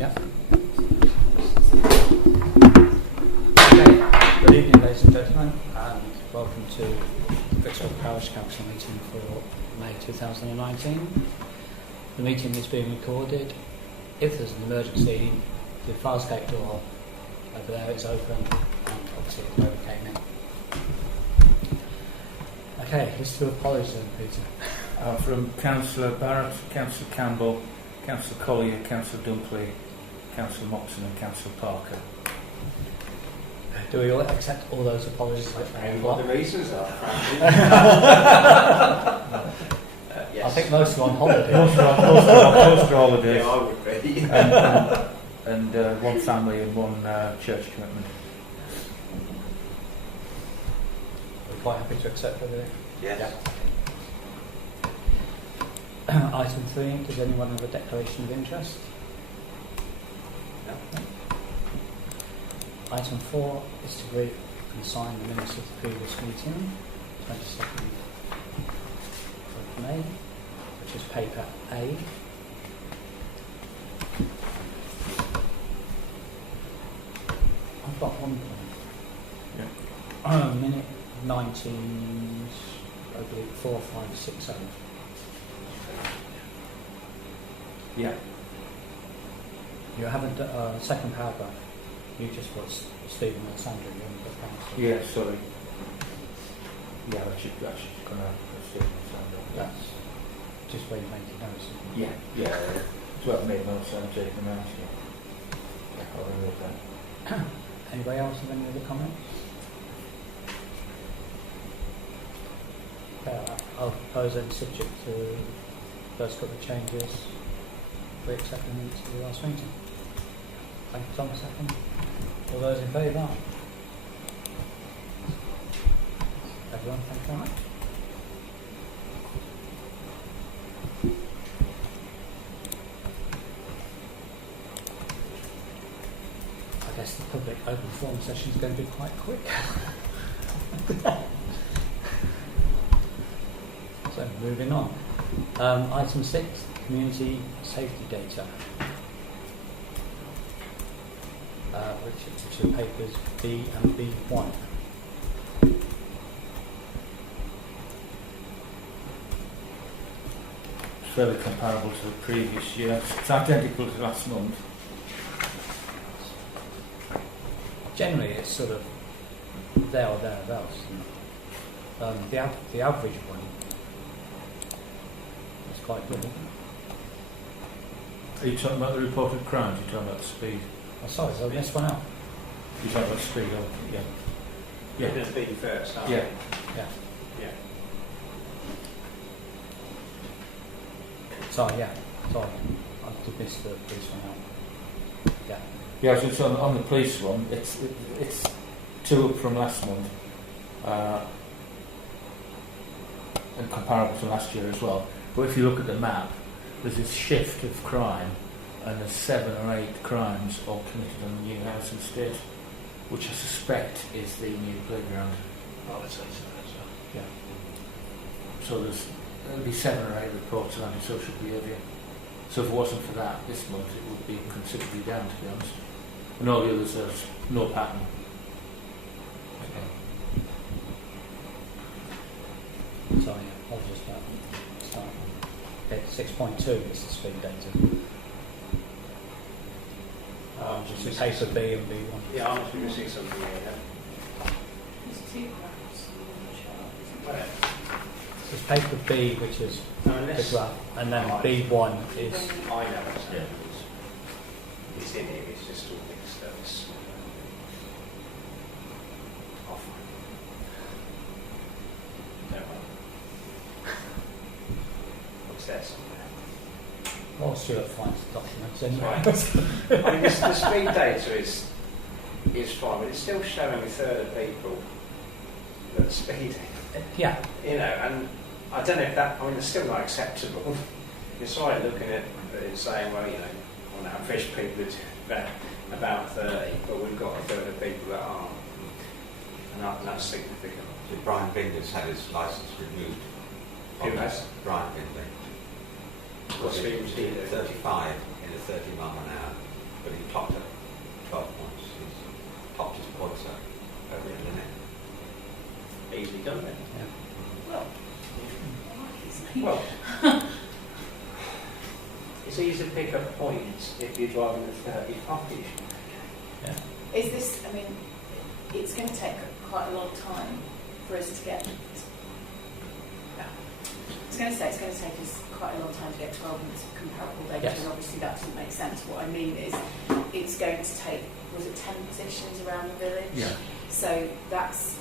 Yeah. Okay. Good evening, ladies and gentlemen, and welcome to Brixton Parish Council meeting for May 2019. The meeting is being recorded. If there's an emergency, the fire escape door over there is open, and obviously whoever came in. Okay, list of apologies then, Peter. From Councillor Barrett, Councillor Campbell, Councillor Collier, Councillor Dunkley, Councillor Moxon and Councillor Parker. Do we all accept all those apologies? What the reasons are, frankly. Yes. I think most are on holiday. Most are holidays. Yeah, I would be. and one family and one church commitment. We're quite happy to accept everything. Yes. Yeah. Item 3, does anyone have a declaration of interest? No. Item 4 is to read and sign the minutes of the previous meeting, 22nd of May, which is paper A. I've got one point. Yeah. Minute 19, I believe 4560. Yeah. You haven't, second paragraph, you just put Stephen and Sandra, you haven't put council. Yeah, sorry. Yeah, I should go now. That's just where you make your notes. Isn't it? Yeah. It's what I made notes on taking them out. Yeah, I'll remove that. Anybody else have any other comments? I'll propose any subject to first couple of changes. We accept the minutes of the last meeting. Thank you, Tom. Second. All those in favour? Everyone, thank you very much. I guess the public open forum session is going to be quite quick. So, moving on. Item 6, community safety data. Which are papers B and B1. It's fairly comparable to the previous year. It's identical to last month. Generally, it's sort of there or thereabouts. The average one is quite good, isn't it? Are you talking about the reported crimes? You're talking about the speed? Oh, sorry, I missed one out. You're talking about speed? Oh, yeah. Yeah. It's been first. Yeah. Yeah. Yeah. Sorry, yeah. Sorry, I did miss the police one out. Yeah. Yeah, so it's on the police one. It's 2 up from last month, and comparable to last year as well. But if you look at the map, there's this shift of crime, and there's 7 or 8 crimes all committed on the new housing estate, which I suspect is the new playground. I would say so as well. Yeah. So there'll be 7 or 8 reports on antisocial behaviour. So if it wasn't for that this month, it would be considerably down, to be honest. And all the others, there's no pattern. Okay. Sorry, I'll just start. Okay, 6.2 is the speed data. Just a case of B and B1. Yeah, I must be missing something here. There's 2 graphs on the chart. Where? There's paper B, which is No, the unless graph, and then Right. B1 is. I know it's It's in here, it's just all mixed up. It's off. Don't worry. What's there somewhere? Well, Stuart finds the documents anyway. Right. I mean, the speed data is fine, but it's still showing a third of people that are speeding. Yeah. You know, and I don't know if that, I mean, it's still not acceptable. It's like looking at it saying, well, you know, on average people are about 30, but we've got a third of people that aren't. And that's significant. So Brian Binder's had his licence removed. Who has? Brian Binder. What speed was he doing? 35 in a 30 mile an hour. points if you're driving at 35. Is this, I mean, it's going to take quite a long time for us to get, it's going to take us quite a long time to get 12 months of comparable data, Yes. and obviously that doesn't make sense. What I mean is, it's going to take, was it 10 positions around the village? Yeah. So that's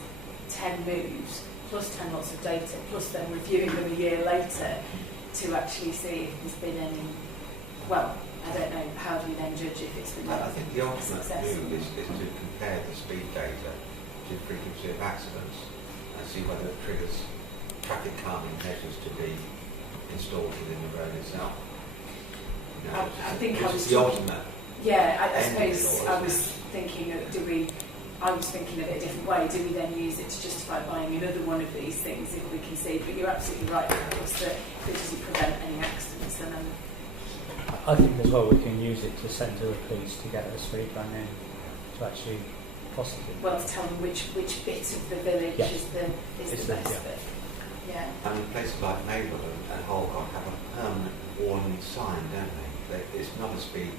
10 moves, plus 10 lots of data, plus then reviewing them a year later to actually see if there's been any, well, I don't know, how do you then judge if it's been Well, I think the a ultimate success? move is to compare the speed data to frequency of accidents and see whether it triggers traffic calming measures to be installed within the road itself. You know, I think I which was is the talking- ultimate. Yeah, I End suppose result, I isn't was thinking of, I was thinking of it a different way. Do we then use it to justify buying another one of these things if we can see? But you're absolutely right, of course, that if it doesn't prevent any accidents, then I think as well we can use it to send to the police to get the speed van in to actually prosecute. well, to tell them which bit of the village Yes. is the It's best the- yeah. bit. Yeah. I mean, places like Mayville and Holcott have a permanent warning sign, don't they? It's not a speed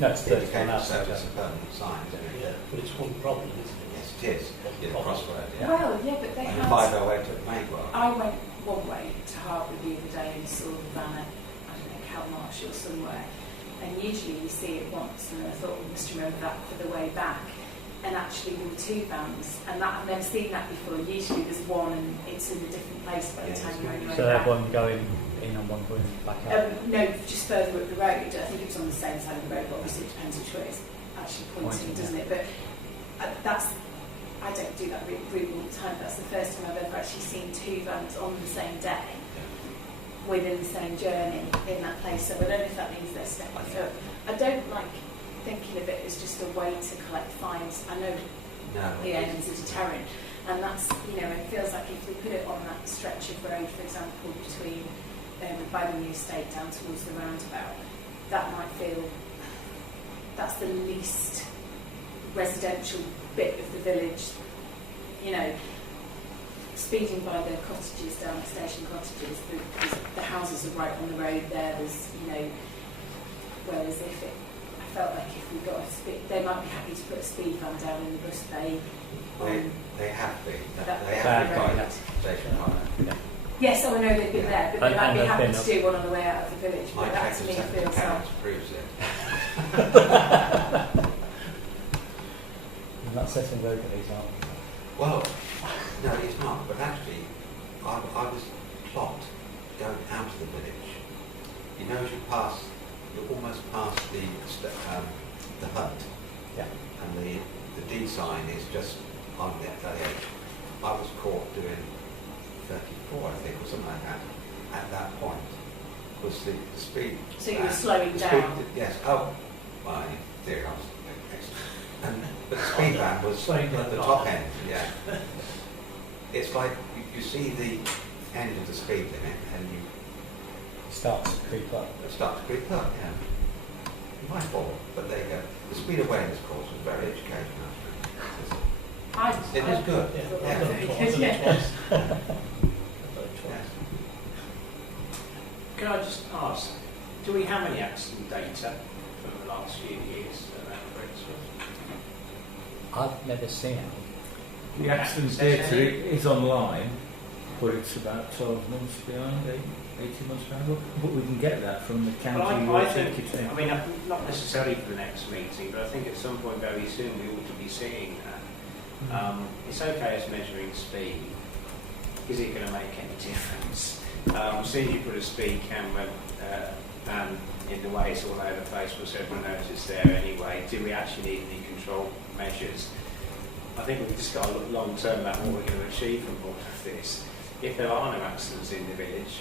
No, it's 30 indicator, miles so an it's a permanent sign, isn't it? Yeah, but it's one problem, isn't it? Yes, it is. Yeah, the crossroad, yeah. Well, yeah, but they And had. 508 at Mayville. I went one way to Harvard the other day and saw the van at, I don't know, Calmarsh or somewhere. And usually you see it once, and I thought we must remember that for the way back. And actually there were two vans, and that I've never seen that before. Usually there's one and it's in a different place by the Yeah, time it's you're on your way So back. one going in and one going back out. No, just further up the road. I think it was on the same side of the road, but obviously it depends which way it's actually pointing, Pointing, doesn't it? But I don't do that route all the time. That's the first time I've ever actually seen two vans on the same day within the same journey in that place. So I don't know if that means they're stepping up. I don't like thinking of it as just a way to collect fines. I know No. the aim is a deterrent, and that's, you know, it feels like if we put it on that stretch of road, for example, between by the new estate down towards the roundabout, that might feel that's the least residential bit of the village, you know. Speeding by the cottages down the station cottages, the houses are right on the road there. There's, you know, whereas I felt like if we got a speed, they might be happy to put a speed van down in the bus bay. They have been. That- They that have been by road. that station hire. Yes, so I know they've been there, but they And- might and be they've happy been to up. do one on the way out of the village. My But that check to of me 70 feels like pounds proves it. And that's setting very good example. Well, no, it's not. But actually, I was clocked going out of the village. You know, as you almost past the hut, Yeah. and the D sign is just on the edge. I was caught doing 34, I think, or something like that, at that point. Because the speed... So you were slowing the down? Speed, yes. Oh, well, in theory, I was... But the speed van was Slowing down at the a top lot. end, yeah. It's like you see the end of the speed limit and you It starts to creep up. start to creep up, yeah. You might fall, but there you go. The speed awareness course was very educational. It is good. Yeah, Yeah. I've done it twice. Yeah. I've done it twice. Yes. Can I just ask, do we have any accident data from the last few years around Brixworth? I've never seen it. The accident data is online, but it's about 12 months behind, 18 months behind. But we can get that from the county. Well, I think, I mean, not necessarily for the next meeting, but I think at some point very soon we ought to be seeing that. It's okay as measuring speed. Is it going to make any difference? As soon as you put a speed camera and in the way it's all over the place, was everyone noticed there anyway? Do we actually need any control measures? I think we've just got to look long term about what we're going to achieve from all of this. If there are no accidents in the village,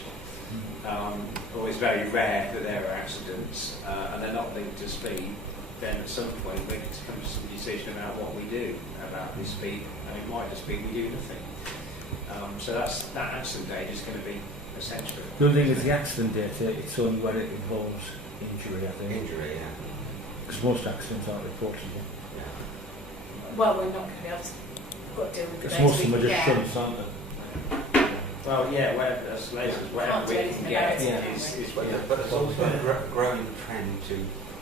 or it's very rare that there are accidents, and they're not linked to speed, then at some point we need to come to some decision about what we do about this speed, and it might just be we do nothing. So that accident data is going to be essential. The other thing is the accident data, it's only when it involves injury, I think. Injury, yeah. Because most accidents aren't reportable. Well, we're not going to be able to deal with the Because data most of them we are just get. shunts, aren't they? Well, yeah, whatever, as lasers, whatever Can't do we anything can get about it Yeah. is But, what but there's also a growing trend to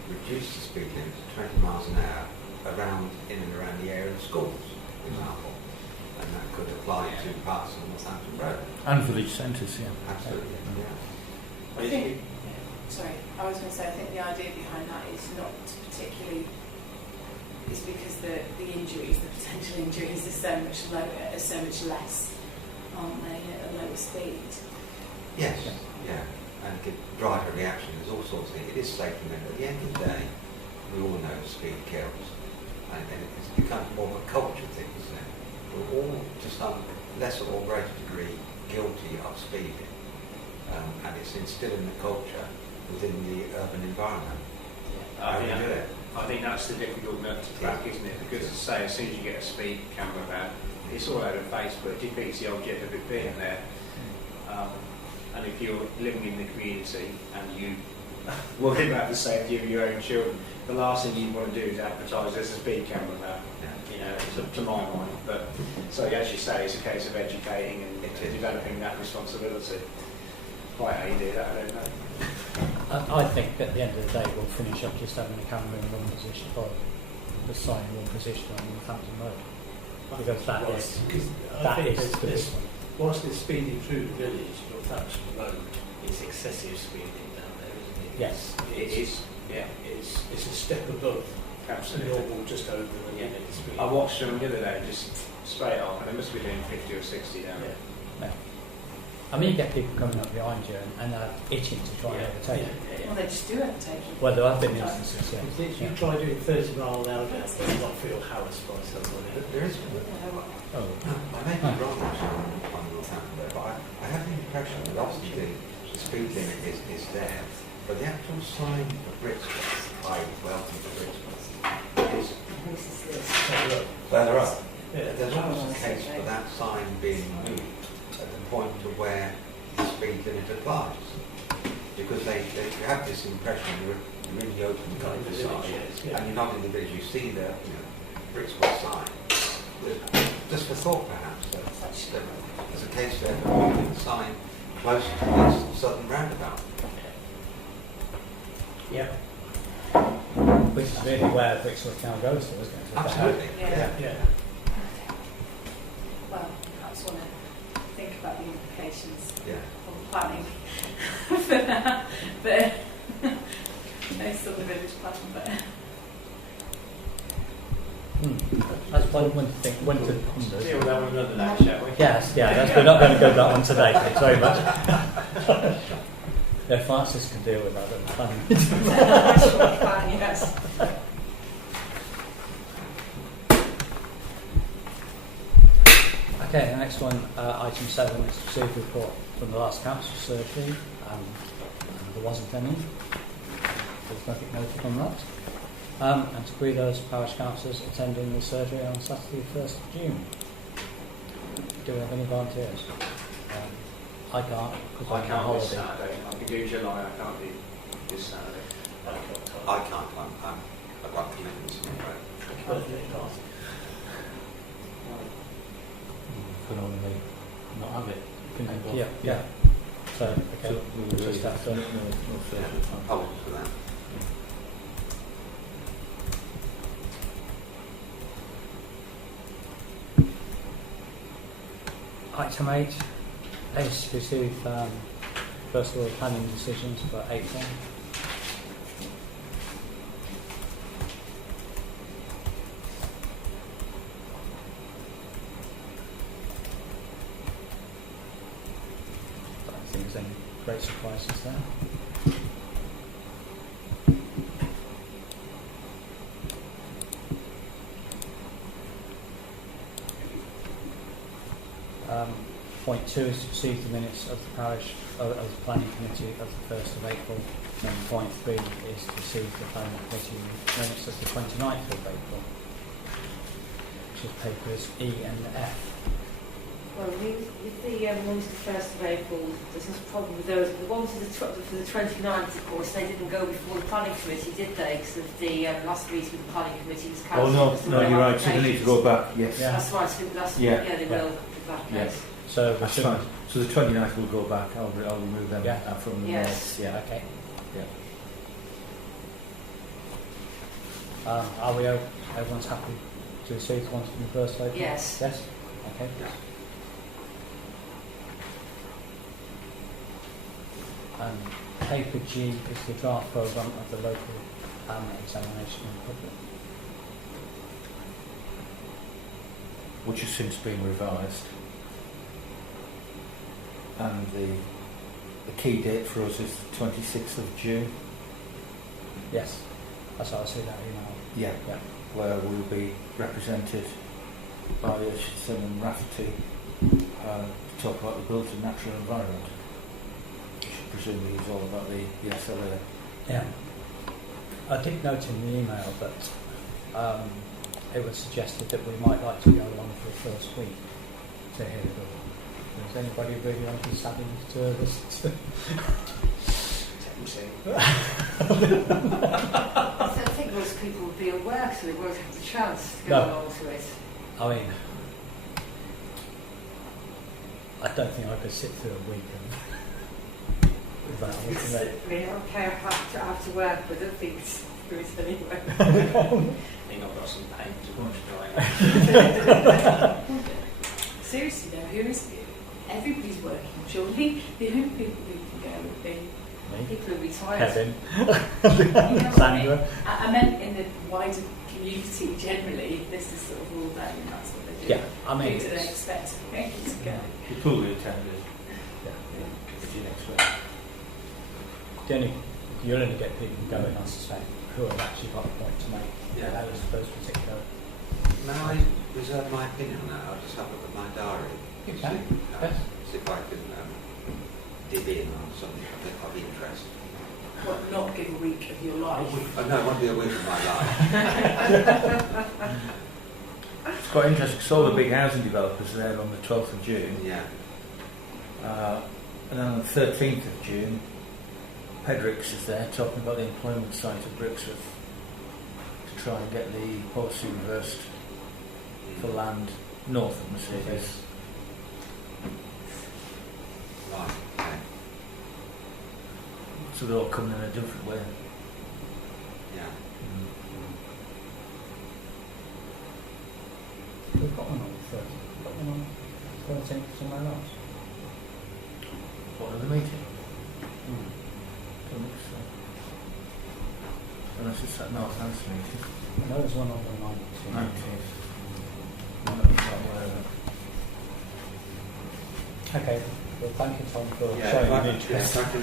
reduce the speed limit to 20 miles an hour in and around the area of schools, for example. And that could apply to parts of Northampton Road. And village centres, yeah. Absolutely, yeah. I think, sorry, I was going to say, I think the idea behind that is not particularly, is because the injuries, the potential injuries are so much lower, are so much less, aren't they, at a lower speed? Yes, yeah. And it could drive a reaction, there's all sorts of things. It is safe to remember. At the end of the day, we all know speed kills. And it's become more of a culture thing, isn't it? We're all, to some lesser or greater degree, guilty of speeding. And it's instilled in the culture within the urban environment. How do you do it? I think that's the difficult nut to crack, isn't it? Because, say, as soon as you get a speed camera van, it's all over Facebook. It defeats the object of it being there. And if you're living in the community and you worry about the safety of your own children, the last thing you want to do is advertise there's a speed camera van. You know, to my mind. But so as you say, it's a case of educating and developing that responsibility. Quite how you do that, I don't know. I think at the end of the day we'll finish up just having a camera in one position, or the sign in one position on Northampton Road. Because that is the big one. Whilst it's speeding through the village, Northampton Road, it's excessive speeding down there, isn't it? Yes. It is, yeah. It's a step above Absolutely. normal, just over the limit speed. I watched them the other day, just straight off, and they must be doing 50 or 60 down there. Yeah. I mean, you get people coming up behind you and itching to try and overtake you. Well, they just do overtake you. Well, there have been instances, If you yeah. try doing 30 mile an hour down there, you might feel harassed by somebody. There is. Oh. I may be wrong actually on Northampton Road, but I have the impression that obviously the speed limit is there, but the actual sign for Brixworth, i.e. welcome to Brixworth, is further up. Yeah. There's almost a case for that sign being moved at the point to where the speed limit applies. Because they have this impression you're in the open countryside and you're not in the village. You see the Brixworth sign. Just for thought, perhaps, there's a case there for moving the sign closer to the southern roundabout. Yeah. Which is really where Brixworth now goes to, isn't it? Absolutely, Yeah. Yeah. Well, perhaps want to think about the implications Yeah. of planning for that, but based on the village plan, but That's one to think, one to ponder. Deal with that one another day, shall we? Yes, we're not going to go that one today, thanks very much. Yeah, Francis can deal with that at the time. plan, yes. Okay, the next one, item 7, is to receive a report from the last council surgery. There wasn't any. There's nothing noted on that. And to agree those parish councillors attending the surgery on Saturday 1st of June. Do we have any volunteers? I can't, because I I'm on can't this holiday. Saturday. I can do July, I can't do this Saturday. I can't. I've got commitments in my road. Birthday party. Could only not have it. Yeah. So, okay, So just have to. no surgery. Apologies for that. Item 8 is to receive first of all planning decisions for April. I don't think there's any great surprises there. Point 2 is to receive the minutes of the parish of the planning committee of the 1st of April, and point 3 is to receive the planning committee minutes of the 29th of April, which is papers E and F. Well, with the ones the 1st of April, there's no problem with those. The ones for the 29th, of course, they didn't go before the planning committee, did they? Because of the last meeting with the planning committee was cancelled. Oh no, you're right. So they need to go back. Yes. Yeah. That's right. So that's, Yeah. they will. In that Yeah. case. So That's assuming- fine. So the 29th will go back. I'll remove them Yeah. from the Yes. minutes. Yeah. Okay. Yeah. Are we? Everyone's happy to receive the ones from the first April? Yes. Yes. Okay. Paper G is the draft programme of the local examination in public. Which has since been revised. And the key date for us is the 26th of June. Yes. That's how I see that email. Yeah. Yeah. Where we'll be represented by Urchinson and Rafferty to talk about the built and natural environment. Which presumably is all about the SLA. Yeah. I did note in the email that it was suggested that we might like to go along for the first week to hear it all. Does anybody really want to be sat in to listen to? I think most people would be at work, so they won't have the chance to go No. along to it. I mean, I don't think I could sit through a week without looking at it. I mean, okay, I have to work, but I don't think it's good anyway. I think I've got some paint to watch drying. Seriously though, who is it? Everybody's working, surely. The only people who can go would be Me, People who retire. Kevin, you know what I mean? Sandra. I meant in the wider community generally, if this is sort of all that and that's what they do. Yeah, I mean, Who do they it's- expect people to go? You fully attended. Yeah. Because you didn't expect. You'll only get people going, I suspect, who have actually got a point to make. Yeah. Those particular. May I reserve my opinion on that? I'll just have a look at my diary. You See, can, yes. see if I can dib in on something of interest. What, not give a week of your life? Oh no, it won't be a week of my life. It's quite interesting because all the big housing developers are there on the 12th of June. Yeah. And then on the 13th of June, Pedrix is there talking about the employment site of Brixworth to try and get the policy reversed for land north of Mercedes. Right. Okay. So they're all coming in a different way. Yeah. We've got one on the 13th. We've got one on the 13th somewhere else. What, at the meeting? Don't think so. Unless it's at Northampton meeting. I know there's one on the 19th. 19th. Okay, well thank you Tom for Yeah, showing if I, an yeah, interest. if I can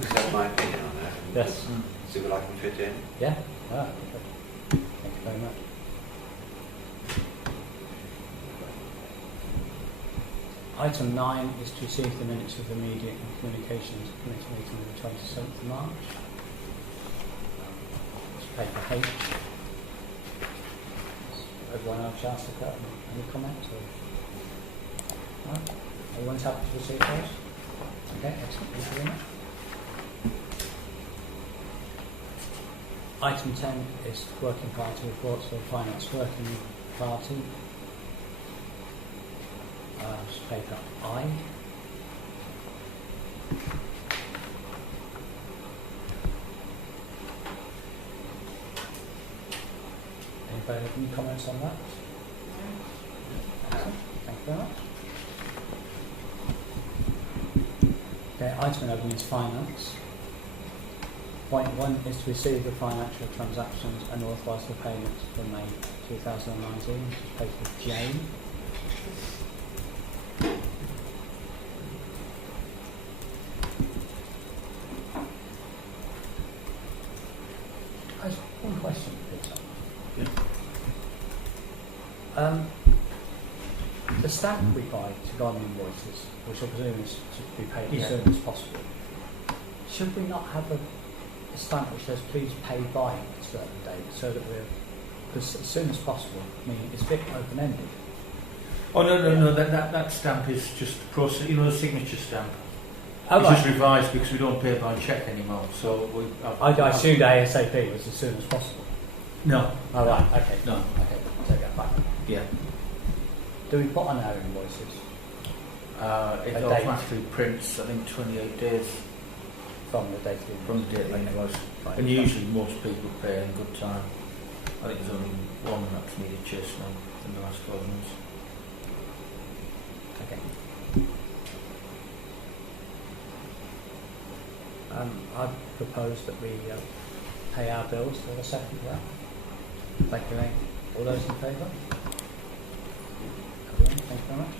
reserve my opinion on that and Yes. see what I can fit in. Yeah, ah, good. Thank you very much. Item 9 is to receive the minutes of the Media and Communications Committee meeting on the 27th of March. It's paper H. Has everyone had a chance to look at any comments? Or? No? Everyone's happy to receive those? Okay, excellent. Thank you very much. Item 10 is Working Party reports for the Finance Working Party. Paper I. Anybody have any comments on that? Excellent. Thank you very much. Okay, item 11 is finance. Point 1 is to receive the financial transactions and authorise the payments for May 2019, which is paper J. I have one question, Peter. The stamp we buy to go on invoices, which I presume is to be paid as soon as possible, should we not have a stamp which says please pay by a certain date so that we're, because as soon as possible, I mean, it's a bit open-ended. Oh no, that stamp is just the process, you know, the signature stamp. Oh, It's right. just revised because we don't pay by cheque anymore, so I assumed ASAP was as soon as possible. No. Oh, right, okay. No. Okay, take that back. Yeah. Do we put on our invoices It A date. automatically prints, I think, 28 days from the date of the from the date of the invoice. Right. And usually most people pay in good time. I think there's only one that's needed chasing on in the last 12 months. Okay. I propose that we pay our bills for the second for that. Thank you, mate. All those in favour? Everyone, thank you very much.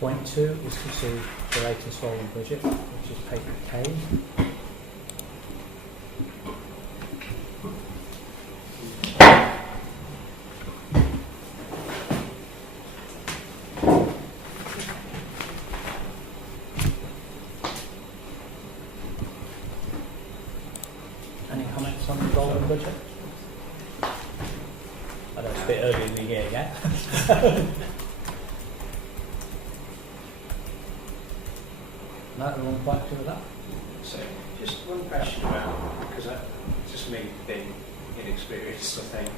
Point 2 is to see the latest rolling budget, which is paper K. Any comments on the rolling budget? I know it's a bit early in the year yet. No, everyone quite happy with that? So, just one question about, because just me being inexperienced, I think,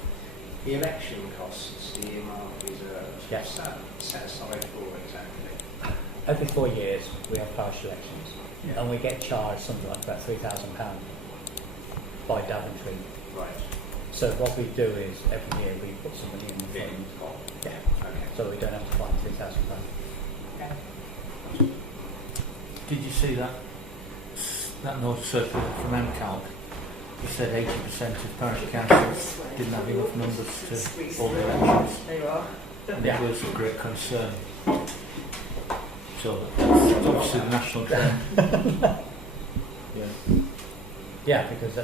the election costs, the earmark reserves, Yes. what's that set aside for exactly? Every 4 years we have parish elections and we get charged something like about £3,000 by Daventry. Right. So what we do is every year we put some money in the Big fund. pot. Yeah. Okay. So we don't have to find £3,000. Did you see that note circular from MCalc? It said 80% of parish councils didn't have enough numbers to hold the elections. There you are. And it was of great concern. So that's obviously the national trend. Yeah. Yeah, because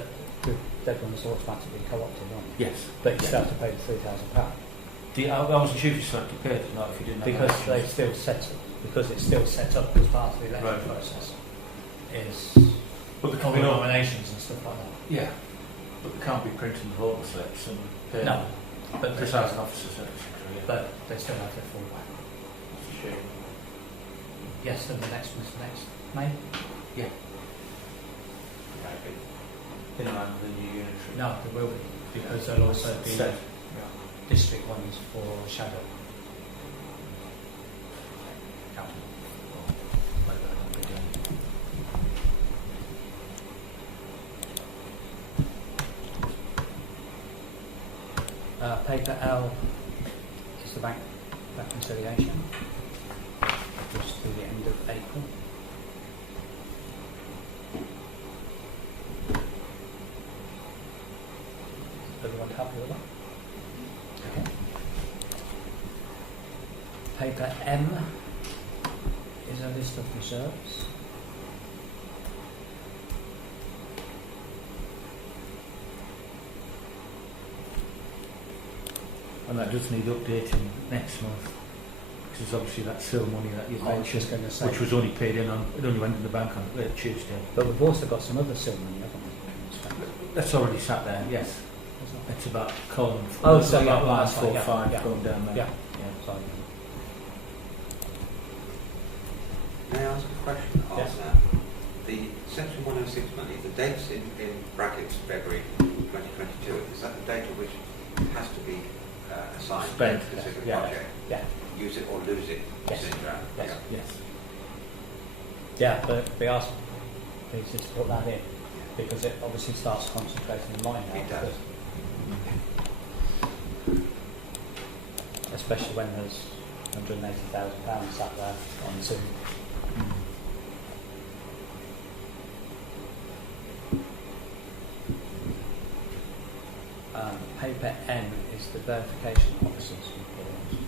everyone's automatically co-opted on. Yes. But you still have to pay the £3,000 I wasn't sure if you still had to pay it or not if you didn't have because elections. it's still set up as part of the election Right. process. Is But there all can't be no, nominations and stuff like that. yeah. But they can't be printing voter slips and paying No, but presiding officers, etc. Yeah. but they still have their full whack. That's a shame. Yes, then the next one's next May. Okay. In line with the new unitary. No, there will be because there'll also be Set. district ones for shadow. County. Or whatever they're going to be doing. Paper L is the bank reconciliation. Just through the end of April. Everyone happy with that? Okay. Paper M is a list of reserves. And that does need updating next month. Because obviously that sale money that you I was mentioned, just going to say. which was only paid in on, it only went in the bank on Tuesday. But we've also got some other silver money, haven't we? Spent, That's already sat there, yes. isn't it? It's about column Oh, it's so about yeah, line that's fine, 4, yeah, 5 yeah. going down there. Yeah. Yeah. Sorry. May I ask a question on Yes. that? The Section 106 money, the dates in brackets February 2022, is that the date at which it has to be assigned to Spent, a specific yeah, project? yeah. Use it or lose it Yes. syndrome? Yes. Yeah. Yes. Yeah, but they asked me to put that in because it obviously starts concentrating in mine now. It does. because- Especially when there's £180,000 sat there on two. Paper N is the verification officer's report.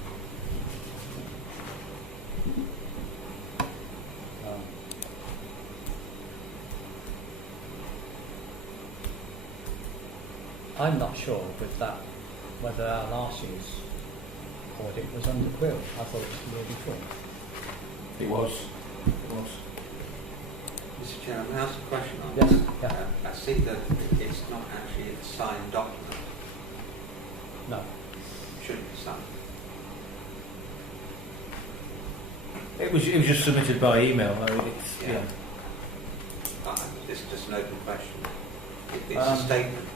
I'm not sure with that whether our last year's audit was under quill. I thought it was the year before. It was. It was. Mr. Chairman, may I ask a question on Yes, that? yeah. I see that it's not actually a signed document. No. It shouldn't be signed. It was just submitted by email. I mean, it's, Yeah. yeah. It's just an open question. If it's Um, a statement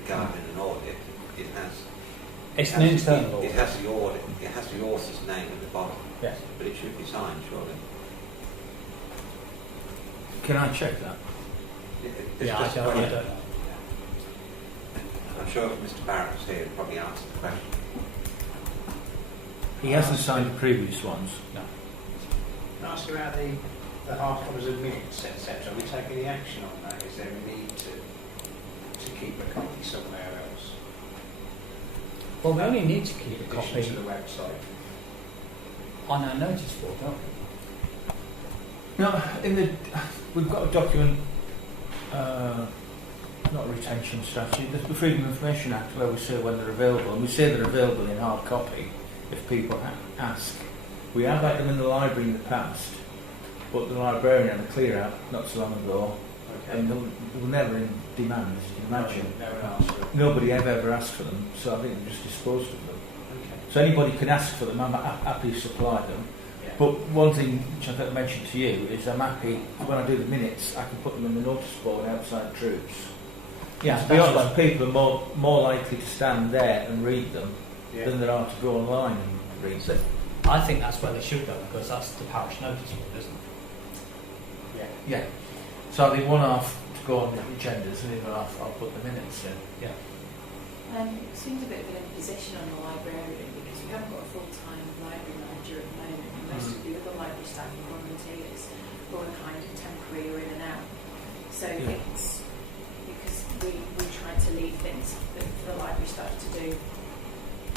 regarding an audit, it has It's an internal It order. has the audit. It has the author's name at the bottom, Yes. but it should be signed, surely. Can I check that? It's Yeah, I just a don't question. know. I'm sure if Mr. Barrett was here, he'd probably answer the question. He hasn't signed the previous ones. No. Can I ask you about the hard copies of minutes, etc.? Are we taking any action on that? Is there a need to keep a copy somewhere else? Well, we only need to keep In a addition copy to the website. on our notice board, don't we? No, we've got a document, not a retention strategy, there's the Freedom of Information Act where we say when they're available, and we say they're available in hard copy if people ask. We have had them in the library in the past, but the librarian had a clear out not so long ago, and they were never in demand, as you can imagine. No one asked for it. Nobody ever asked for them, so I think they just disposed of them. Okay. So anybody can ask for them, I'm happy to supply them. Yeah. But one thing which I think I mentioned to you is I'm happy, when I do the minutes, I can put them in the notice board outside troops. Yeah, To be that's honest, people are more likely to stand there and read them Yeah. than there are to go online and read them. I think that's where they should go because that's the parish notice board, isn't it? Yeah. Yeah. So I think one half to go on the agendas and the other half I'll put the minutes in. Yeah. It seems a bit of an imposition on the librarian because we haven't got a full-time library manager at the moment, and most of the other library staff are volunteers who are kind of temporary or in and out. So Yeah. it's because we try to leave things for the library staff to do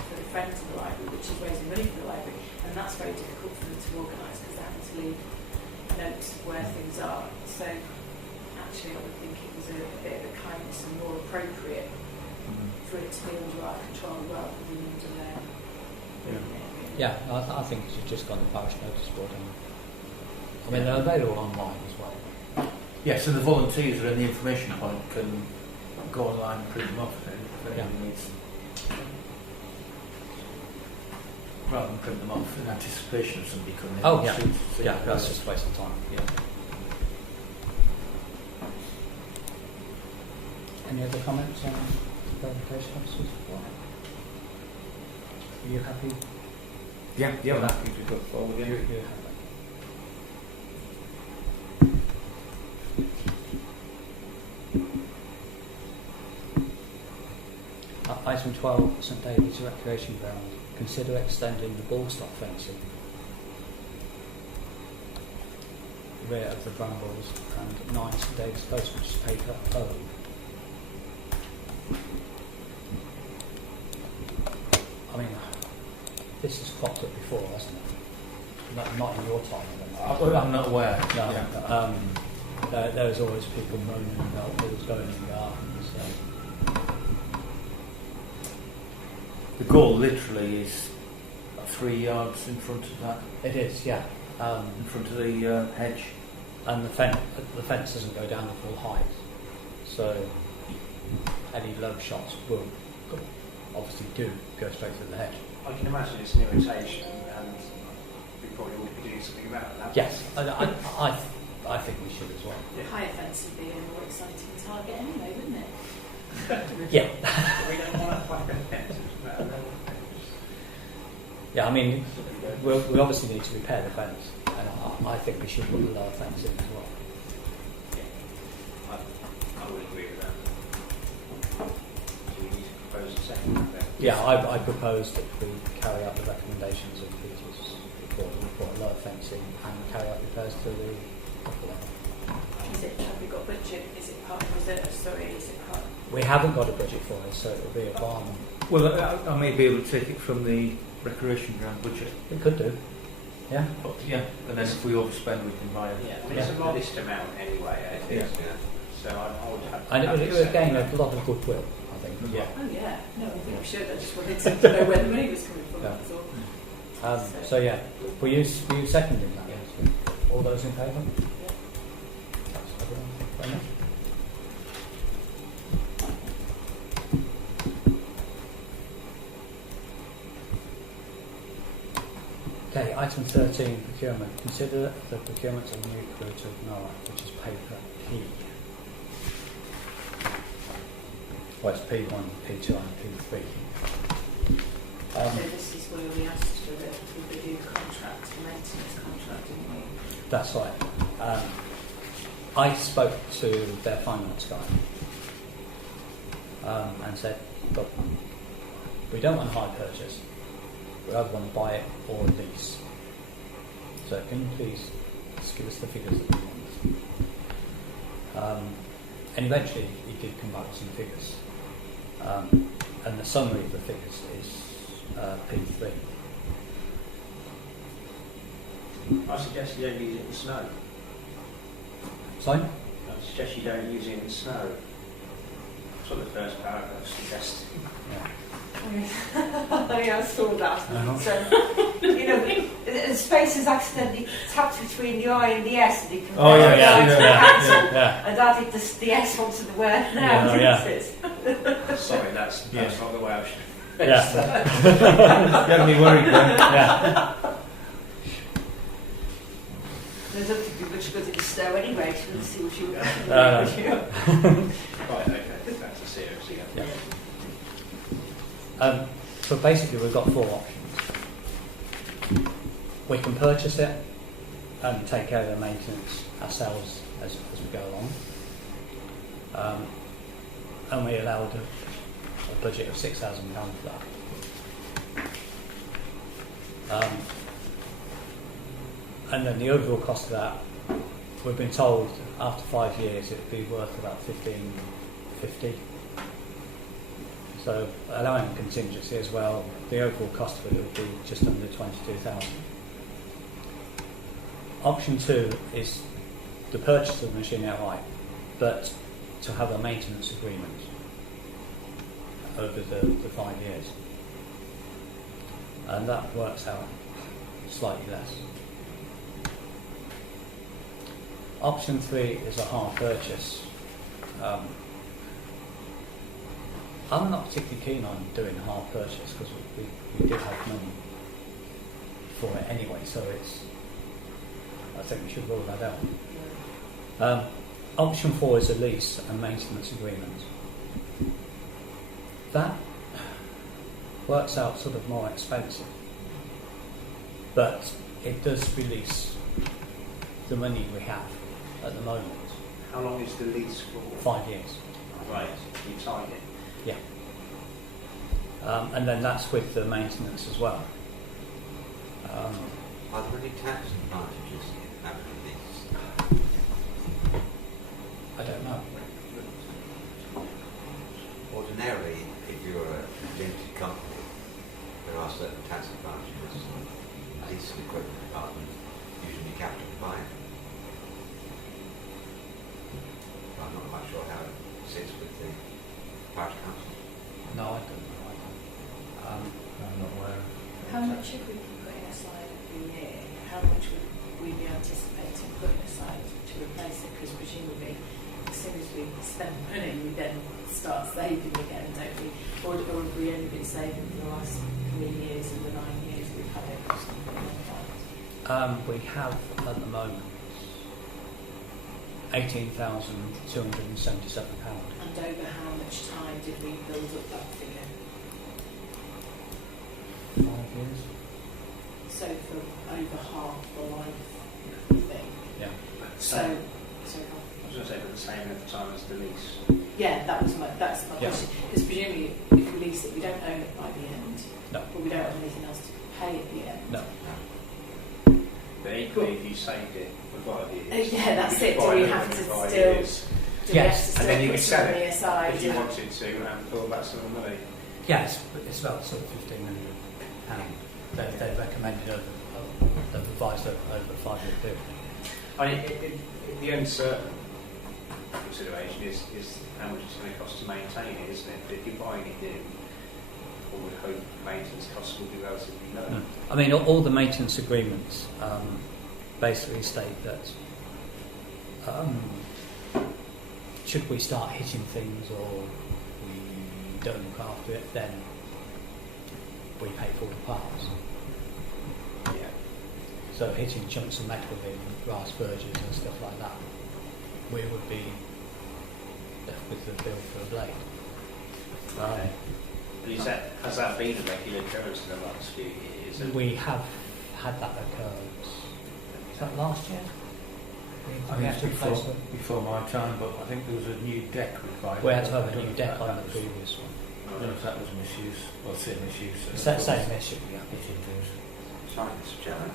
for the friends of the library, which is raising money for the library, and that's very difficult for them to organise because they're having to leave notes of where things are. So actually I would think it was a bit of a kindness and more appropriate for it to be under our control rather than under their. Yeah, I think it should just go on the parish notice board. I mean, they're available online as well. Yeah, so the volunteers are in the information point can go online and print them off if anybody needs them. Rather than print them off in anticipation of somebody coming in. Oh, yeah. So Yeah, that's just a waste of time. Yeah. Any other comments on verification officers? Are you happy? Yeah, I'm happy to go forward. You're Yeah. happy. Item 12, St David's Recreation Ground. Consider extending the ball stop fencing. Rear of the brambles and 9 St David's Close, which is paper O. I mean, this has cropped up before, hasn't it? Not in your time, I don't know. I'm not aware. No, Yeah. there was always people moaning about what was going in the gardens. The goal literally is 3 yards in front of that, It is, yeah. in front of the hedge. And the fence doesn't go down the full height, so any low shots will obviously do go straight through the hedge. I can imagine it's an irritation and we probably ought to be doing something about that. Yes, I think we should as well. Higher fence would be a more exciting target anyway, wouldn't it? Yeah, We don't want to plug a fence. yeah. I mean, we obviously need to repair the fence, and I think we should put the lower fence in as well. I would agree with that. Do we need to propose a second then? Yeah, I propose that we carry out the recommendations of Peter's report. We put a lower fence in and carry out repairs to the upper level. Have we got budget? Is it part of reserve? Sorry, is it part? We haven't got a budget for it, so it will be a barn. Well, I may be able to take it from the recreation ground budget. It could do. Yeah. But, yeah, and then if we overspend, we can buy it. Yeah, I mean, it's a modest amount anyway, I think. Yeah. So I would have. And it have would accept gain that. a lot of goodwill, I think. as Yeah. well. Oh yeah, no, I think we should. I just wanted to know where the money was coming from. Yeah. That's all. So yeah, were you seconding that? Yes. All those in favour? That's everyone. Thank you very much. Okay, item 13, procurement. Consider the procurement of new crew to ignore, which is paper P. Well, it's P1, P2 and P3. So this is where we asked for the review contract, the maintenance contract, didn't we? That's right. I spoke to their finance guy and said, look, we don't want a hire purchase. We either want to buy it or lease. So can you please just give us the figures that we want? And eventually he did come back with some figures. And the summary of the figures is P3. I suggest you don't use it in snow. Sorry? I suggest you don't use it in snow. That's what the first paragraph suggests. Yeah. Yeah, I saw that. Uh-huh. So, the space is accidentally tapped between the I and the S, and you can Oh, yeah, the yeah, I to the yeah, cancel, yeah. and added the S onto the word now. Yeah, Sorry, that's not the way I should. Yeah. You had me worried then. Yeah. There's nothing to be much good in the snow anyway, so let's see what you got. Right, okay, that's a serious, yeah. So basically we've got 4 options. We can purchase it and take care of the maintenance ourselves as we go along. And we allowed a budget of £6,000 for that. And then the overall cost of that, we've been told after 5 years it would be worth about $1,550. So allowing contingency as well, the overall cost of it would be just under 22,000. Option 2 is the purchase of the machine outright, but to have a maintenance agreement over the 5 years. And that works out slightly less. Option 3 is a hire purchase. I'm not particularly keen on doing a hire purchase because we do have money for it anyway, so I think we should rule that out. Option 4 is a lease and maintenance agreement. That works out sort of more expensive, but it does release the money we have at the moment. How long is the lease for? 5 years. Right, you tied it. Yeah. And then that's with the maintenance as well. Are there any tax advantages in having these? I don't know. Ordinarily, if you're a limited company, there are certain tax advantages. Lease and equipment department usually capital buying. I'm not quite sure how it sits with the parish council. No, I don't know. I'm not aware of How much have we been putting aside every year? How much would we be anticipating putting aside to replace it? Because presumably, as soon as we spend money, we then start saving again, don't we? Or have we only been saving for the last 3 years of the 9 years we've had it? Or something like that? We have at the moment £18,277. And over how much time did we build up that figure? 5 years? So for over half the life, I think. Yeah. So I was going to say, but the same at the time as the lease. yeah, that's my Yeah. question. Because presumably, if we lease it, we don't own it by the end. No. But we don't have anything else to pay at the end. No. But equally, if you saved it for 5 years. Yeah, that's you it. could Do buy we another have to 5 still? years. Do Yes. we have to And still then you put could some sell money it aside? if you wanted to and pull back some of the money. Yeah, it's about sort of £1,500. They've recommended they've advised over a 5-year period. I mean, the uncertain consideration is how much it's going to cost to maintain it, isn't it? But if you're buying it new, one would hope maintenance costs will be relatively low. I mean, all the maintenance agreements basically state that should we start hitting things or we don't look after it, then we pay for the parts. Yeah. So hitting chunks of metal in brass verges and stuff like that, we would be left with the bill for a blade. Has that been a regular occurrence in the last few years? We have had that occurrence. Is that last year? I think it's before my time, but I think there was a new deck required. We had to have a new deck on the previous one. I don't know if that was misuse, or same misuse. It's that same issue, yeah. It is. Sorry, Mr. Chairman.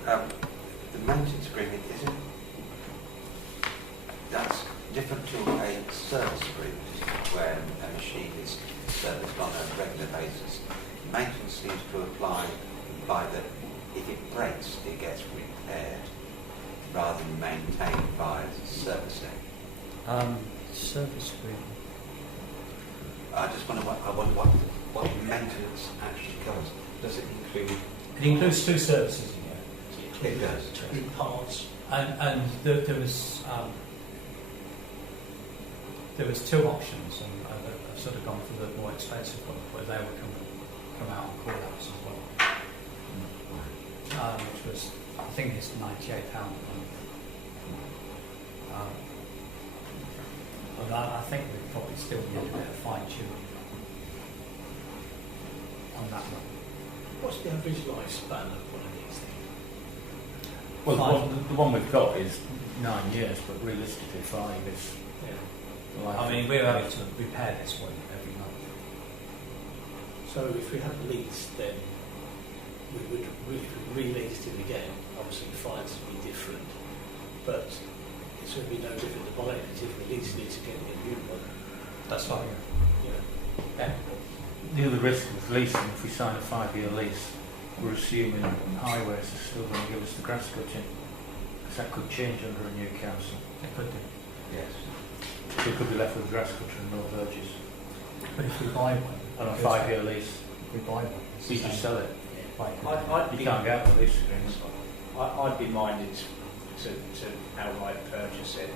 The maintenance agreement, isn't that's different to a service agreement, isn't it, where a machine is serviced on a regular basis. Maintenance seems to imply that if it breaks, it gets repaired rather than maintained by servicing. Service agreement. I just wonder what maintenance actually covers. Does it include? It includes 2 services a year. It does. In parts. And there was 2 options, and I've sort of gone for the more expensive one, where they would come out and call us as well. Which was, I think it's £98. But I think we probably still need a bit of fine tuning on that one. What's the average lifespan of one of these things? Well, Five. the one we've got is 9 years, but realistically 5 is Yeah. the life. I mean, we're having to repair this one every month. So if we had a lease, then we would re-lease it again. Obviously, the fines would be different, but it's going to be no different to buying it if we lease it again a new one. That's fine. Yeah. The other risk with leasing, if we sign a 5-year lease, we're assuming highways are still going to give us the grass cutting, because that could change under a new council. It could do. Yes. So we could be left with grass cutter and no verges But if we buy one, on a 5-year lease. if we buy one, it's You the just same. sell it. I'd You can't get out of the lease agreement. I'd be minded to outright purchase it,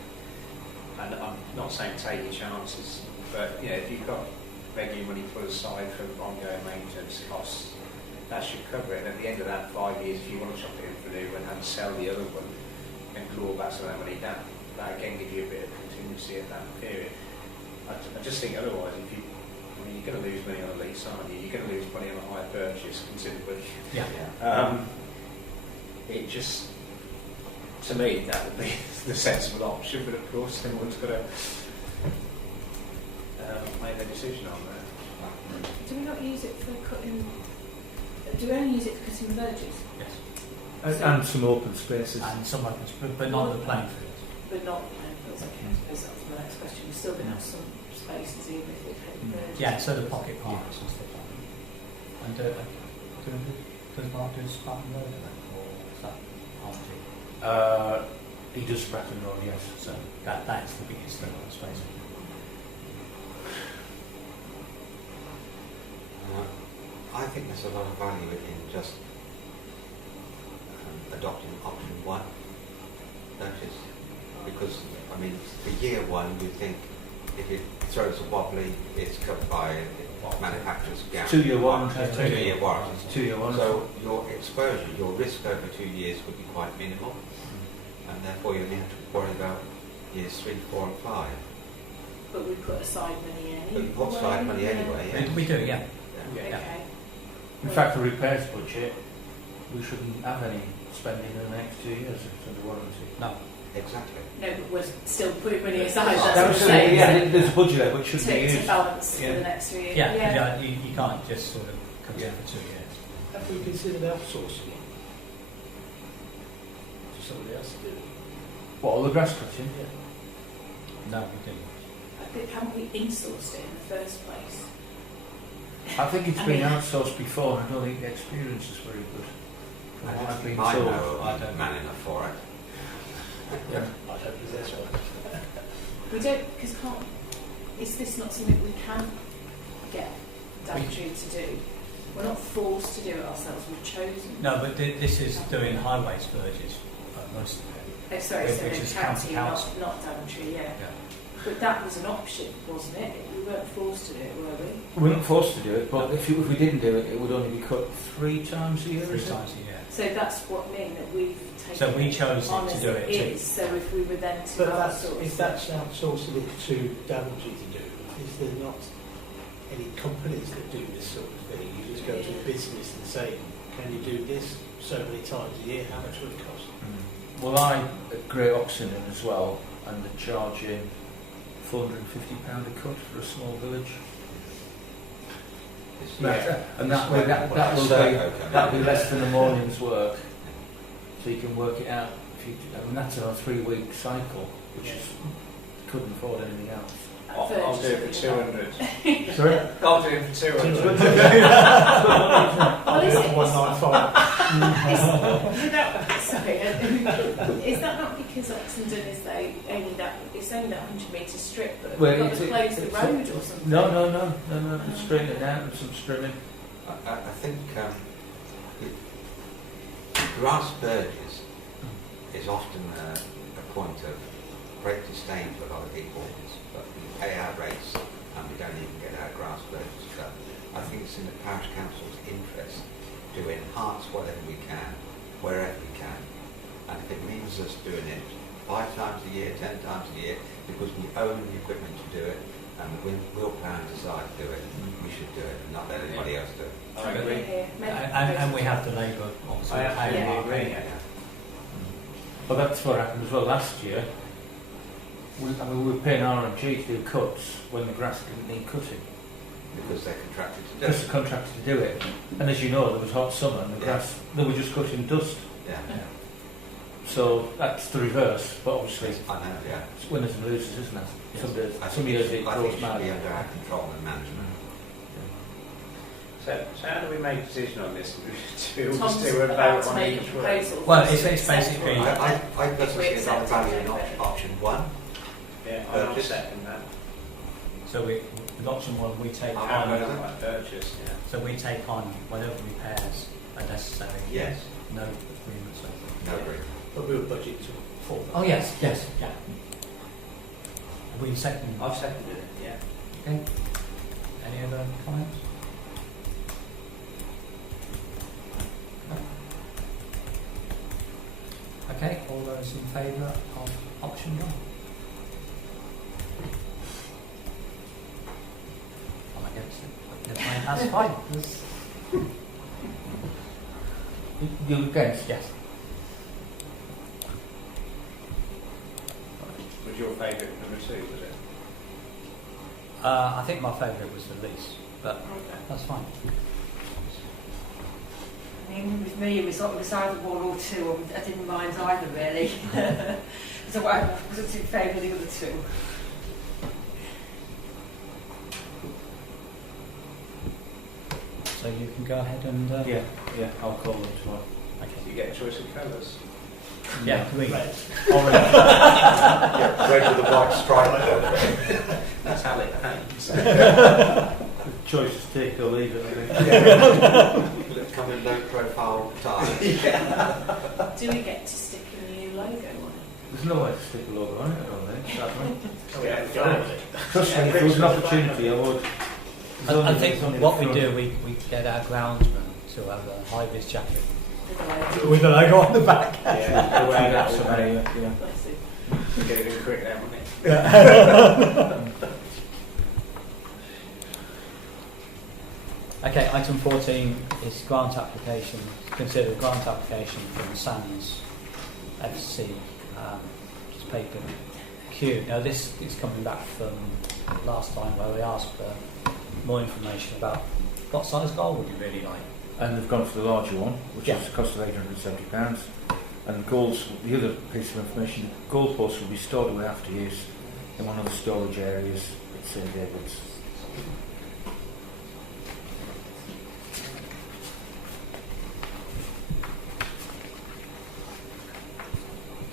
and I'm not saying take your chances, but if you've got regular money put aside for ongoing maintenance costs, that should cover it. And at the end of that 5 years, if you want to chop it in for new and sell the other one and claw back some of that money, that again gives you a bit of contingency at that period. I just think otherwise, you're going to lose money on a lease, aren't you? You're going to lose money on a hire purchase considerably. Yeah. It just, to me, that would be the sensible option, but of course everyone's got to make their decision on that. Do we not use it for cutting? Do we only use it for cutting verges? Yes. And some open spaces. And some others, but not the playing fields. But not landfills. Okay, I suppose that was my next question. We're still going to have some spaces even if we've had verges. Yeah, so the pocket parks and stuff like that. And does Mark do Spartan Road then, or is that RT? He does Stratton Road, yes. So that's the biggest thing on space. I think there's a lot of value in just adopting option 1, don't you? Because, I mean, for year 1, you think if it throws a wobbly, it's covered by manufacturer's guarantee. 2-year warranty. 2-year warranty. 2-year warranty. So your exposure, your risk over 2 years would be quite minimal, and therefore you only have to worry about years 3, 4 and 5. But we put aside money anyway. But you put aside money anyway, yeah. We do, yeah. Okay. In fact, the repairs budget, we shouldn't have any spending in the next 2 years if it's under warranty. No. Exactly. No, but we're still putting money aside. That That's was what I'm saying. yeah, there's a budget there, but it shouldn't be To used. balance Yeah. for the next 3 years. Yeah. You can't just sort of come in for 2 years. Have we considered outsourcing it to somebody else to do it? What, all the grass cutting? No, we didn't. I think, haven't we insourced it in the first place? I think it's I been mean- outsourced before, and I don't think the experience is very good. From what I've been I told. know I don't man enough for it. Yeah. I don't possess one. We don't, because is this not something we can get Daventry to do? We're not forced to do it ourselves, we've chosen. No, but this is doing highways verges, most of it. Oh, sorry, so Which the is county, council. not Daventry, yeah. Yeah. But that was an option, wasn't it? We weren't forced to do it, were we? We weren't forced to do it, but if we didn't do it, it would only be cut 3 times a year. 3 is it? times a year. So that's what I mean, that we've taken So we chose on to as do it too. is. So if we were then to But outsource if that's outsourcing it to Daventry to do, is there not any companies that do this sort of thing? You just go to a business and say, can you do this so many times a year? How much will it cost? Well, I at Great Oxenden as well, and they're charging £450 a cut for a small village. And that'll be less than a morning's work. So you can work it out. That's on a 3-week cycle, which is couldn't afford anything else. I'll do it for 200. Sorry? I'll do it for 200. Well, is it? 195. Sorry, is that not because Oxenden is only that 100 metre strip, but Well, we've got to close the road or something? No. It's straighten it out and some strimming. I think grass verges is often a point of great disdain to a lot of people, but we pay our rates and we don't even get our grass verges cut. I think it's in the parish council's interest to enhance whatever we can, wherever we can. And if it means us doing it 5 times a year, 10 times a year, because we own the equipment to do it, and we'll plan and decide to do it, we should do it and not let anybody else do it. I agree. And we have the labour, obviously. I absolutely agree. Well, that's what happened as well last year. We were paying R&G to do cuts when the grass didn't need cutting. Because they're contracted to do Just it. the contractor to do it. And as you know, there was hot summer and the grass, they were just cutting dust. Yeah. So that's the reverse, but obviously I know, yeah. it's winners and losers, isn't it? I Some think years it it should goes be mad. under our control and management. So how do we make a decision on this? Do we Tom's just do a about vote to on make a each one? proposal. Well, it's basically- I personally see a lot of value in accept it, option 1. Yeah, I'll Purchase. second that. So with option 1, we take I'm on. going I like purchase, yeah. So we take on whatever repairs are necessary. Yes. No agreement. So. No agreement. But we'll budget for that. Oh yes, yeah. We second. I've seconded it, yeah. Okay. Any other comments? Okay, all those in favour of option 1? I'm against it. Never mind, that's fine. You're against? Yes. Was your favourite number 2, was it? I think my favourite was the lease, but that's fine. I mean, with me, it was either 1 or 2. I didn't mind either, really. So I wasn't in favour of the other 2. So you can go ahead and... Yeah, I'll call them tomorrow. Okay. You get a choice of colours. Yeah, green. Red. Orange. Yeah, red with a white stripe. That's how it paints. Choice is take or leave it, I think. Come in low profile time. Do we get to stick a new logo on it? There's no way to stick a logo on it, I don't think, sadly. Oh, yeah, Trust me, if there was an opportunity, I would. I think what we do, we get our groundsman to have a high-vis jacket with a logo on the back. Yeah, the way that That's would somebody, make yeah. Bless you. get it in quick now, wouldn't it? Okay, item 14 is grant application. Consider a grant application from Sands FC, which is paper Q. Now this is coming back from last time where we asked for more information about what size goal would you really like. And they've gone for the larger one, which Yeah. is a cost of £870. And the other piece of information, the goalposts will be stored away after use in one of the storage areas at St David's.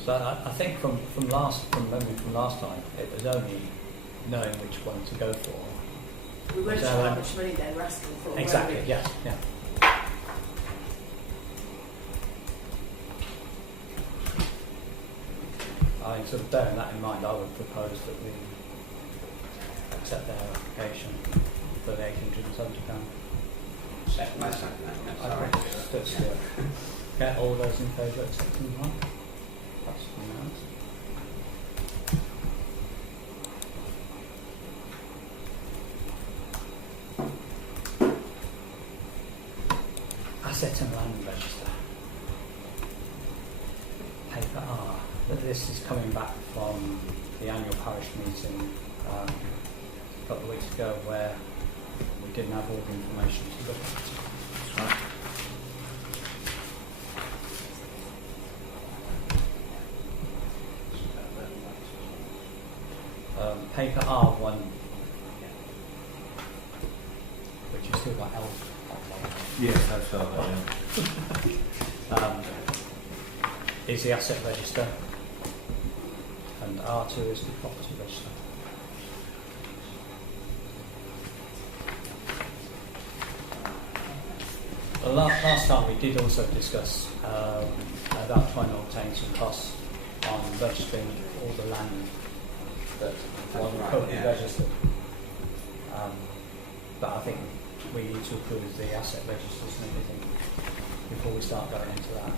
So I think from last time, it was only knowing which one to go for. We weren't So, sure how much money they were asking for. were Exactly. we? Yes. Yeah. I think, sort of bearing that in mind, I would propose that we accept their application for the £870. Second. My second, yeah, I sorry. think that's good. Okay, all those in favour of accepting one? That's unanimous. Asset and Land Register. Paper R. This is coming back from the annual parish meeting a couple of weeks ago where we didn't have all the information to look at. That's right. Paper R1, which is still got L. Yes, that's all that, Is the asset register, and R2 is the property register. Well, last time we did also discuss about trying to obtain some costs on registering all the land that wasn't currently registered. But I think we need to approve the asset registers and everything before we start going into that.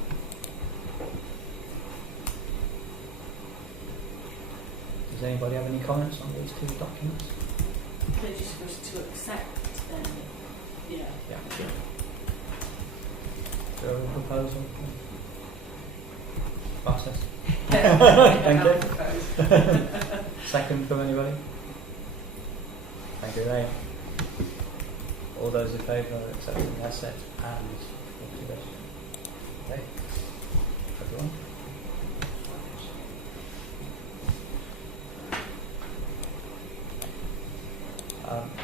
Does anybody have any comments on these two documents? They're just for us to accept then. Yeah. Yeah. Is there a proposal? Process. Thank you. Second from anybody? Thank you, Ray. All those in favour of accepting the asset and property register? Okay. Everyone?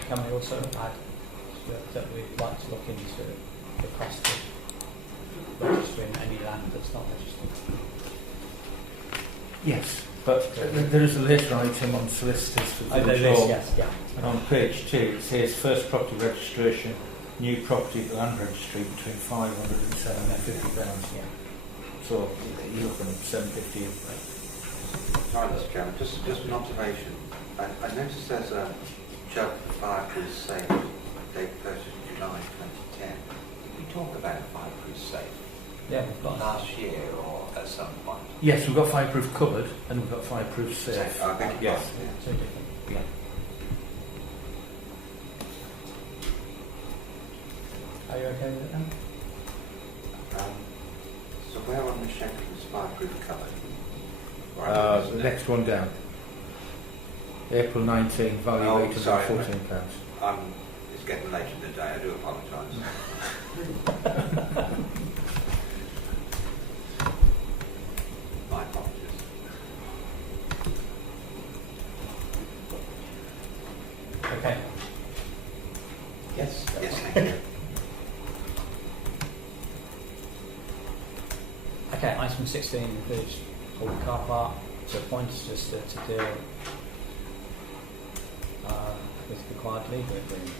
Can we also add that we'd like to look into the cost of registering any land that's not registered? yes, but there is a later item on solicitors for the Yes, yeah. and on page 2 it says first property registration, new property land registry between 500 and 750 pounds. Yeah. So you're looking at 750. Sorry, Mr. Chairman, just an observation. I noticed there's a job for fireproof safe, date purchased July 2010. Did we talk about a fireproof safe Yeah, we've got last year or at some point? Yes, we've got fireproof cupboard and we've got fireproof safe. I think it Yes. was, yeah. two different. Yeah. Are you okay with it then? So where on the schedule is fireproof covered? The next one down. April 19, value Oh, £814. sorry. It's getting late in the day, I do apologise. My apologies. Okay. Yes. Yes, thank you. Okay, item 16 includes all the car park to appoint a solicitor to deal with required legal agreements.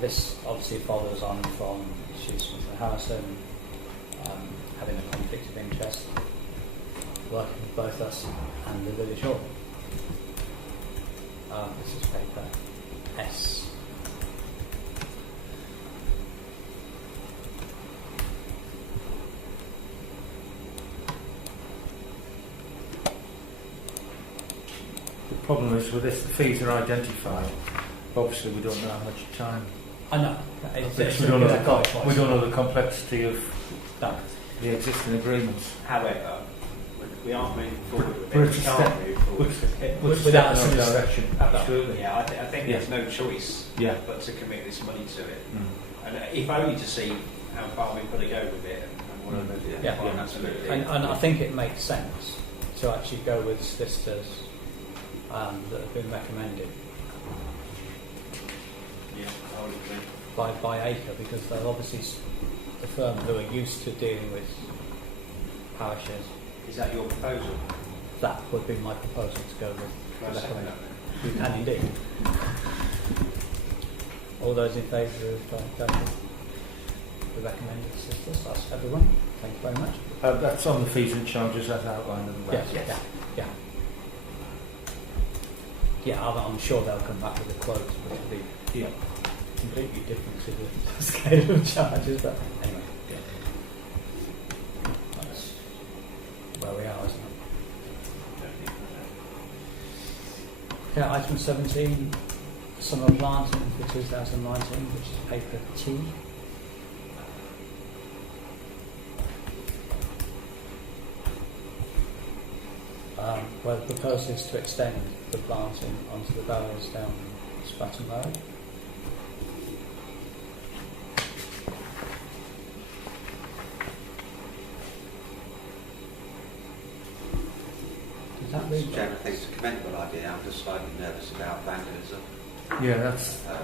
This obviously follows on from issues with Harrison having a conflict of interest, working with both us and the village hall. This is paper S. The problem is with this, the fees are identified. Obviously, we don't know how much time. I know. Because we don't know the complexity of No. the existing agreements. However, we aren't moving forward with We're it. We just can't step- move forward with it. Without a step in our solicitor. direction. Absolutely. Yeah, I think Yeah. there's no choice Yeah. but to commit this money to it. Mm. And if only to see how far we've got to go with it and what are the Yeah. absolutely. And I think it makes sense to actually go with solicitors that have been recommended Yeah, I would agree. by Acre, because they're obviously the firm who are used to dealing with parishes. Is that your proposal? That would be my proposal to go with. Can I second that then? You can indeed. All those in favour of going with the recommended solicitors? That's everyone. Thank you very much. That's on the fees and charges as outlined in the Yes, website. yeah. Yeah, I'm sure they'll come back with a quote which will be completely different to the scale of charges, but anyway, that's where we are, isn't it? Okay, item 17, summer planting for 2019, which is paper T. Well, the proposal is to extend the planting onto the barriers down Spratton Road. Does that read Mr. Chairman, I think it's a commendable idea. I'm just slightly nervous about vandalism. Yeah,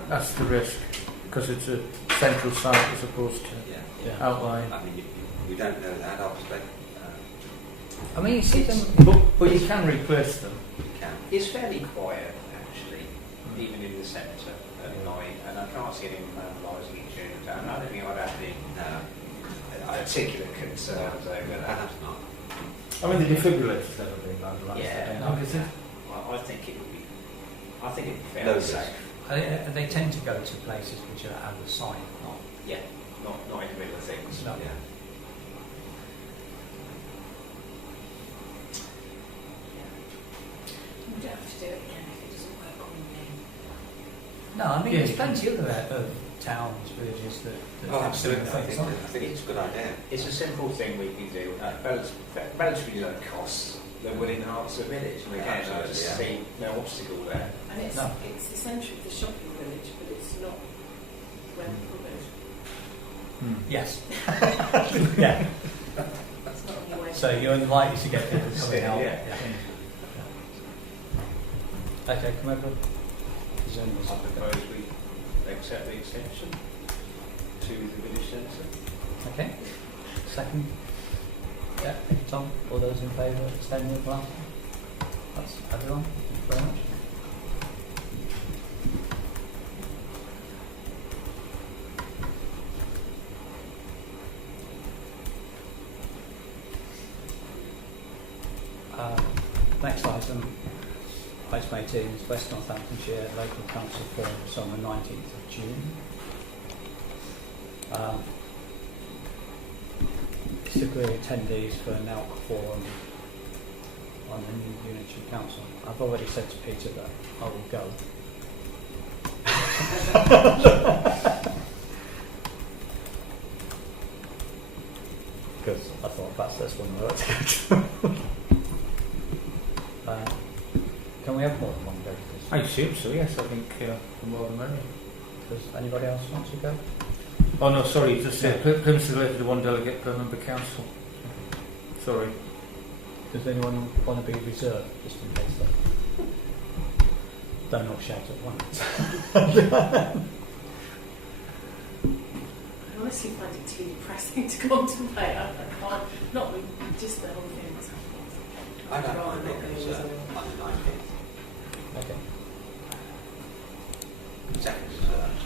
that's the risk, because it's a central site as opposed to Yeah. Yeah. outlying. I mean, we don't know that, obviously. I mean, you see them. But you can replace them. We can. It's fairly quiet, actually, even in the centre at night, and I can't see anyone vandalising it during the day. I don't think I'd have any particular concerns over that. Perhaps not. I mean, the defibrillator's never been vandalised. Yeah, I don't think. I think it would be. I think it'd be Low fairly risk. safe. They tend to go to places which are out of sight, not. Yeah, not in the middle of things. No. Yeah. We don't have to do it again if it doesn't work on me. No, I mean, Yeah. there's plenty of towns, villages that Oh, have absolutely. similar I things think, on. I think it's a good idea. It's a simple thing we can do at relatively low costs that will enhance the village. And again, I Absolutely, just yeah. see no obstacle there. And it's, No. it's the centre of the shopping village, but it's not well covered. Yes. Yeah. It's not on your way. So you're unlikely to get people coming out. Yeah. Okay, come over. Zoom I was propose we accept the extension to the village centre. Okay. Second. Yeah. Tom, all those in favour of extending the plan? That's everyone. Thank you very much. Next item, item 18 is West Northamptonshire Local Council Forums on the 19th of June. It's to agree attendees for an ALC forum on the new unitary council. I've already said to Peter that I will go. Because I thought perhaps that's one we ought to go to. Can we have more than one go to this? I assume so, yes. I think the more the merrier. Does anybody else want to go? Oh no, sorry, just premises related to one delegate per member council. Sorry. Does anyone want to be reserved, just in case they don't all shout at once? I honestly find it too depressing to contemplate. I can't, not with just the whole thing that's happening. I don't Rather mind than being go reserved as on the 19th. Okay. Second reserved.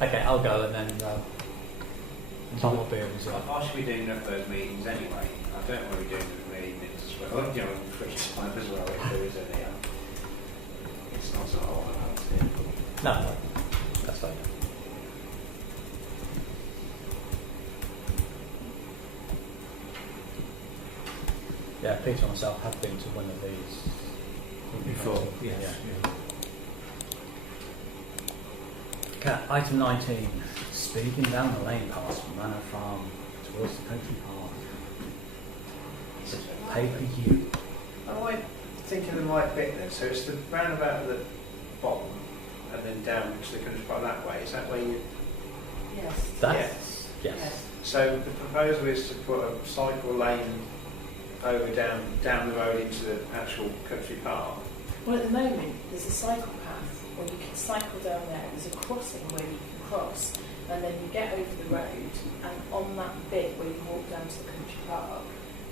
Okay, I'll go and then Tom will be a reserve. I should be doing enough of those meetings anyway. I don't want to be doing them in the evenings as well. You know, in free time as well, if there is any. It's not so hard about it. No, that's fine. Yeah, Peter and myself have been to one of these Before, Yeah. yes. Okay, item 19. Speeding down the lane past Manor Farm towards the country park. It's pay per you. Am I thinking of the right bit then? So it's the roundabout at the bottom and then down to the country park that way. Is that where you... Yes. That's yes. So the proposal is to put a cycle lane over down the road into the actual country park. Well, at the moment, there's a cycle path where you can cycle down there. There's a crossing where you can cross, and then you get over the road, and on that bit where you walk down to the country park,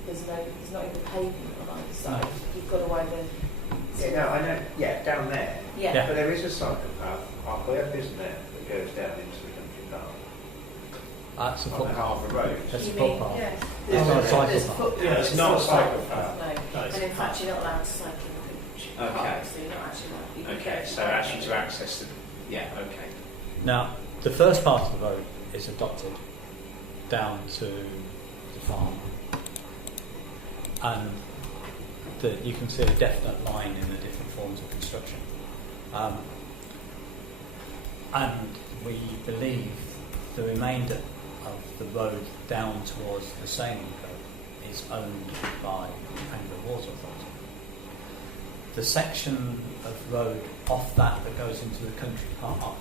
there's not even pavement on either side. No. You've got to either... Yeah, no, I know. Yeah, down there. Yeah. Yeah. But there is a cycle path halfway up, isn't there, that goes down into the country park That's a on the footpath. Harbour Road. That's a You mean, footpath. yes. It's There's not a cycle there's path. footpath, Yeah, it's but not a not cycle path. path. No. No, it's And in a fact, path. you're not allowed to cycle in the country Okay. park, so you're not actually allowed to. You can Okay, go so to actually to access the... Yeah, okay. Now, the first part of the road is adopted down to the farm, and you can see a definite line in the different forms of construction. And we believe the remainder of the road down towards the sailing club is owned by Anglia Water Authority. The section of road off that goes into the country park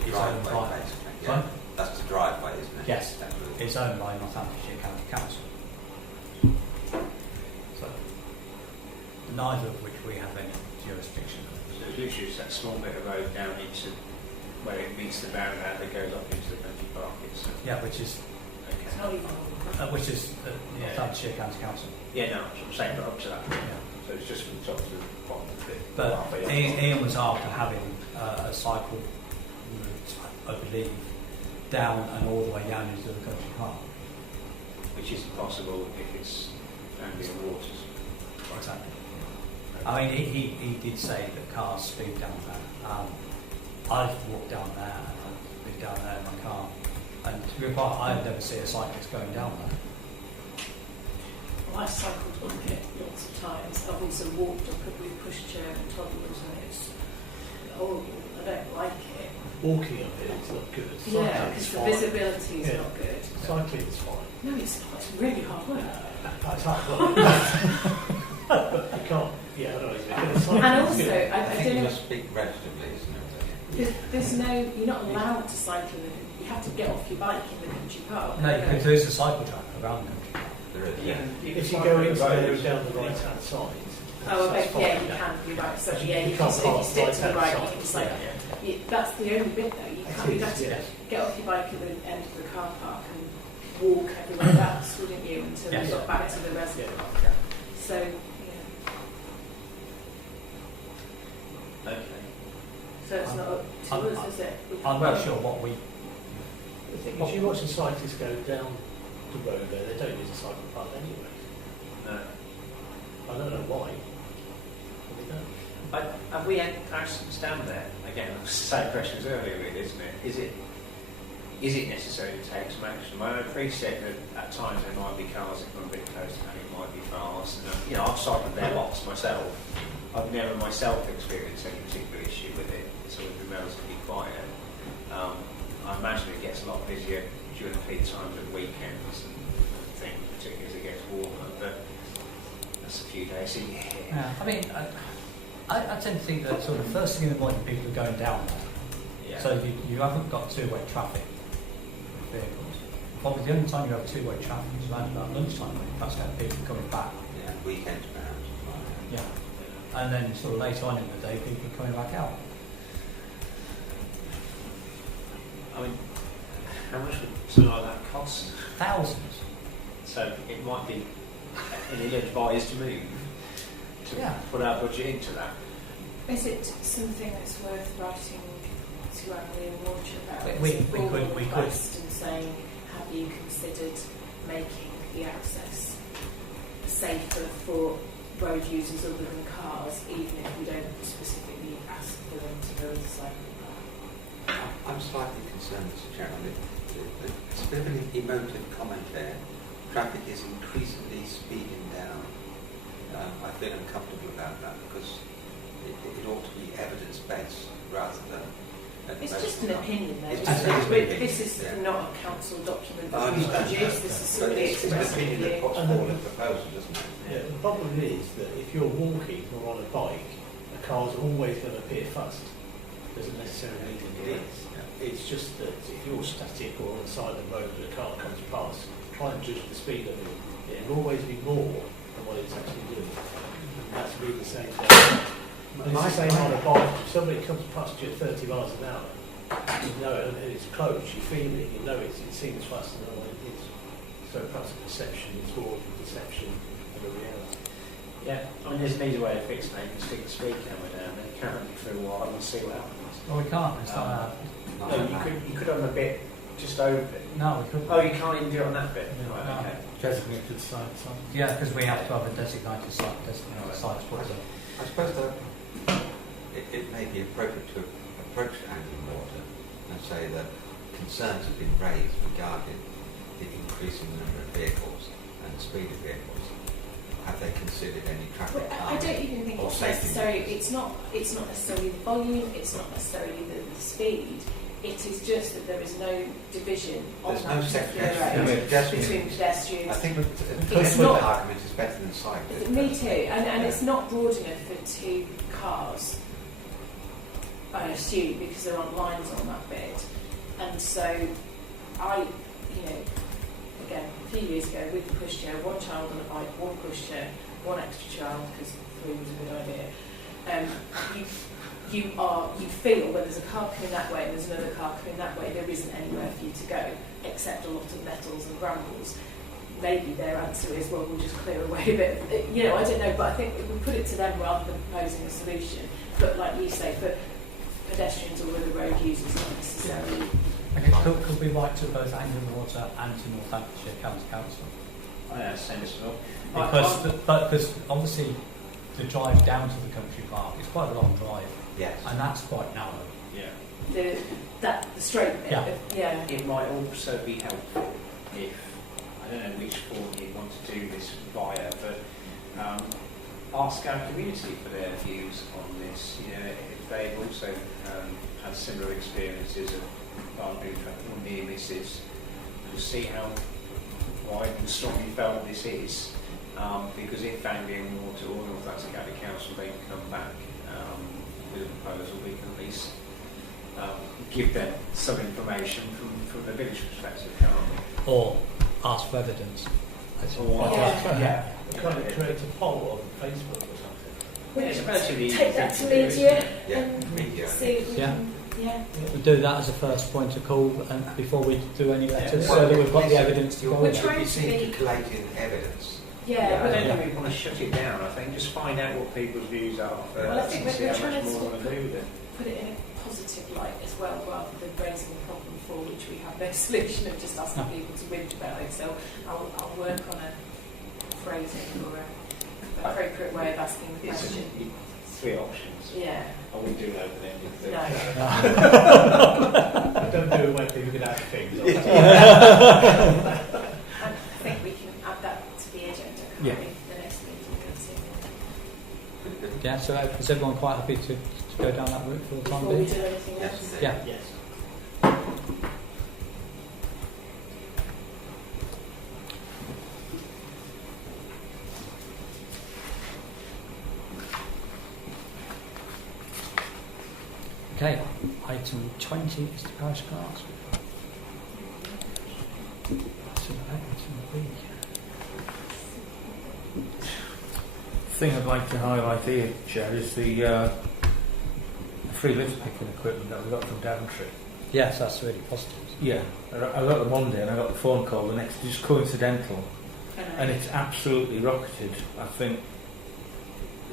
The is owned driveway, by. basically. Sorry? Yeah. That's the driveway, isn't it? Yes, Definitely. it's owned by Northamptonshire County Council. So, neither of which we have any jurisdiction over. So it's literally just that small bit of road down into where it meets the roundabout that goes up into the country park. Yeah, which is It's not even Northamptonshire County Council. Yeah, no, that's what I'm saying, but up to that. Yeah. So it's just from the top to the bottom of it. But Ian was after having a cycle route, I believe, down and all the way down into the country park. Which isn't possible if it's Anglia Waters. Exactly. I mean, he did say that cars speed down there. I've walked down there and I've been down there in my car. And to be honest, I've never seen a cyclist going down there. Well, I've cycled up it lots of times. I've also walked up it with pushchair and toddlers, and it's horrible. I don't like it. Walking up it, it's not good. Yeah, Cycling because is the fine. visibility is Yeah. not good. Cycling is fine. No, it's not. It's really hard work. That's hard work. But you can't, yeah, I know what you mean. And also, I I think don't you know, must speak relatively, isn't it? there's no, you're not allowed to cycle in it. You have to get off your bike in the country park. No, because there is a cycle track around the country park. There is, Yeah. yeah. If you go into there and down the right hand side, Oh, that's okay, fine. yeah, you can, you're right. So, yeah, You you can't can, if you park stick to the right-hand right, you side. can just like, Yeah. that's the only bit though. You can't, you'd have to yes. get off your bike at the end of the car park and walk everywhere else, wouldn't you, until Yes. you got back to the reservoir. Yeah. So, yeah. Okay. So it's not up to I'm- us, is it? I'm not sure what we. The thing is, you watch the cyclists go down the road there, they don't use a cycle path anyway. No. I don't know why. But they don't. Have we had accidents down there? Again, the same questions earlier, really, isn't it? Is it necessary to take some action? I appreciate that at times there might be cars that come a bit close and it might be fast. And, I've cycled there lots myself. I've never myself experienced any particular issue with it. It's always been relatively quiet. I imagine it gets a lot busier during peak times at weekends and things, particularly as it gets warmer. But that's a few days a year. Yeah, I mean, I tend to think that sort of first thing in the morning people are going down there. Yeah. So you haven't got two-way traffic with vehicles. Probably the only time you have two-way traffic is around about lunchtime when you perhaps get people coming back. Yeah, weekends perhaps. Yeah. And then sort of later on in the day people are coming back out. I mean, how much would something like that cost? Thousands. So it might be an ill-advised move to Yeah. put our budget into that. Is it something that's worth writing to Anglia Water about? We As a formal could. request and saying, have you considered making the access safer for road users other than cars, even if we don't specifically ask for them to go to the cycle path? I'm slightly concerned, Mr. Chairman. It's a bit of an emotive comment there. Traffic is increasingly speeding down. I feel uncomfortable about that because it ought to be evidence-based rather than... It's just an opinion though. It's isn't just an it? opinion, This is yeah. not a council document I that we understand produce. that, This is but somebody it's an expressing opinion that view. puts forward a proposal, doesn't it? Yeah, the problem is that if you're walking or on a bike, a car's always going to appear fast. Doesn't necessarily mean it is. It's just that if you're static or on the side of the road and a car comes past, try and judge the speed of it. It'll always be more than what it's actually doing. And that's really the same thing. And it's the same on a bike. If somebody comes past you at 30 miles an hour, you know it, and it's close, you feel it, you know it seems faster than what it is. So perhaps a perception is more of a perception than a reality. Yeah, I mean, there's an easy way of fixing it. You can stick the speed camera down there, carry it for a while and see what happens. Well, we can't. It's not. Not No, that bad. you could on the bit just over it. No, we couldn't. Oh, you can't even do it on that bit? No, Right, no. okay. Designated sites. Yeah, because we have to have a designated site. Site spot. I suppose that it may be appropriate to approach Anglia Water and say that concerns have been raised regarding the increasing number of vehicles and the speed of vehicles. Have they considered any traffic Well, I calming don't even think or it's safety necessary. measures? It's not necessarily the volume. It's not necessarily the speed. It is just that there is no division on There's that no particular separation road between between pedestrians. I think the It's foot not- argument is better than cyclists. Me too, and it's not broad enough for 2 cars, I assume, because there aren't lines on that bit. And so again, a few years ago with the pushchair, 1 child on a bike, 1 pushchair, 1 extra child, because 3 was a good idea. You feel when there's a car coming that way and there's another car coming that way, there isn't anywhere for you to go except a lot of nettles and brambles. Maybe their answer is, well, we'll just clear away a bit. I don't know, but I think we put it to them rather than proposing a solution. But like you say, for pedestrians or other road users, not necessarily. And it could be right to both Anglian Water and to Northamptonshire County Council. Yeah, sensible. Because obviously the drive down to the country park is quite a long drive, Yes. and that's quite narrow. Yeah. The straight bit. Yeah. It might also be helpful if, I don't know which form you want to do this via, but ask our community for their views on this. If they've also had similar experiences of boundary traffic or near misses, to see how wide and strongly felt this is. Because if Anglian Water or Northampton County Council they can come back with a proposal, we can at least give them some information from the village perspective, can't we? Or ask for evidence. Yeah. Kind of create a poll on Facebook or something. Yeah, it's relatively Take easy that to do, isn't media it? Yeah, and media. see if we Yeah. can. Yeah. We'll do that as a first point of call and before we do any letters, Yeah. so that we've got the evidence to go We're with. trying You to seem to be- collate in evidence. Yeah. I don't think we want to shut it down. I think just find out what people's views are first Well, I think and see we're how trying much to more we sort want of to do with it. put it in a positive light as well, rather than raising a problem for which we have no solution of just asking people to whinge about it. So I'll work on a phrasing or an appropriate way of asking the It's question. 3 options. Yeah. I wouldn't do an open-ended thing. No. I don't do it when people can add things. I think we can add that to the agenda, can't Yeah. we, for the next meeting. Yeah, so is everyone quite happy to go down that route for the time Before we being? do anything Yes, else. indeed. Yeah. Yes. Okay, item 20 is the parish clerks. So item B. The thing I'd like to highlight here, Chair, is the free litter picking equipment that we got from Daventry. Yes, that's really positive. Yeah, I got them Monday and I got the phone call the next, just coincidental, and it's absolutely rocketed. I think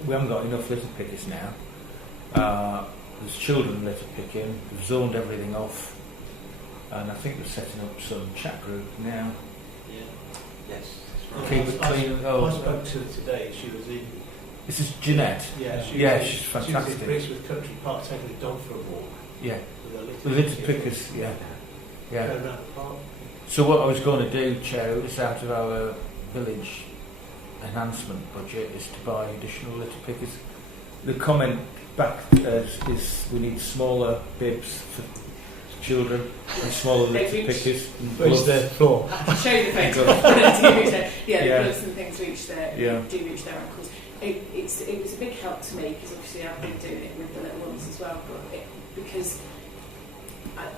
we haven't got enough litter pickers now. There's children litter picking, they've zoned everything off, and I think they're setting up some chat group now. Yes. Keep it clean. I spoke to her today. She was in. This is Jeanette. Yeah, She's She fantastic. was in Brixworth Country Park taking a dog for a walk. Yeah, With the litter pickers, yeah. Go around the park. So what I was going to do, Chair, is out of our village enhancement budget, is to buy additional litter pickers. The comment back is we need smaller bibs for children and smaller litter pickers. And Where's gloves. the floor? I can show you the photos. Yeah. The gloves and things reach their ankles. It was a big help to me because obviously I've been doing it with the little ones as well, but because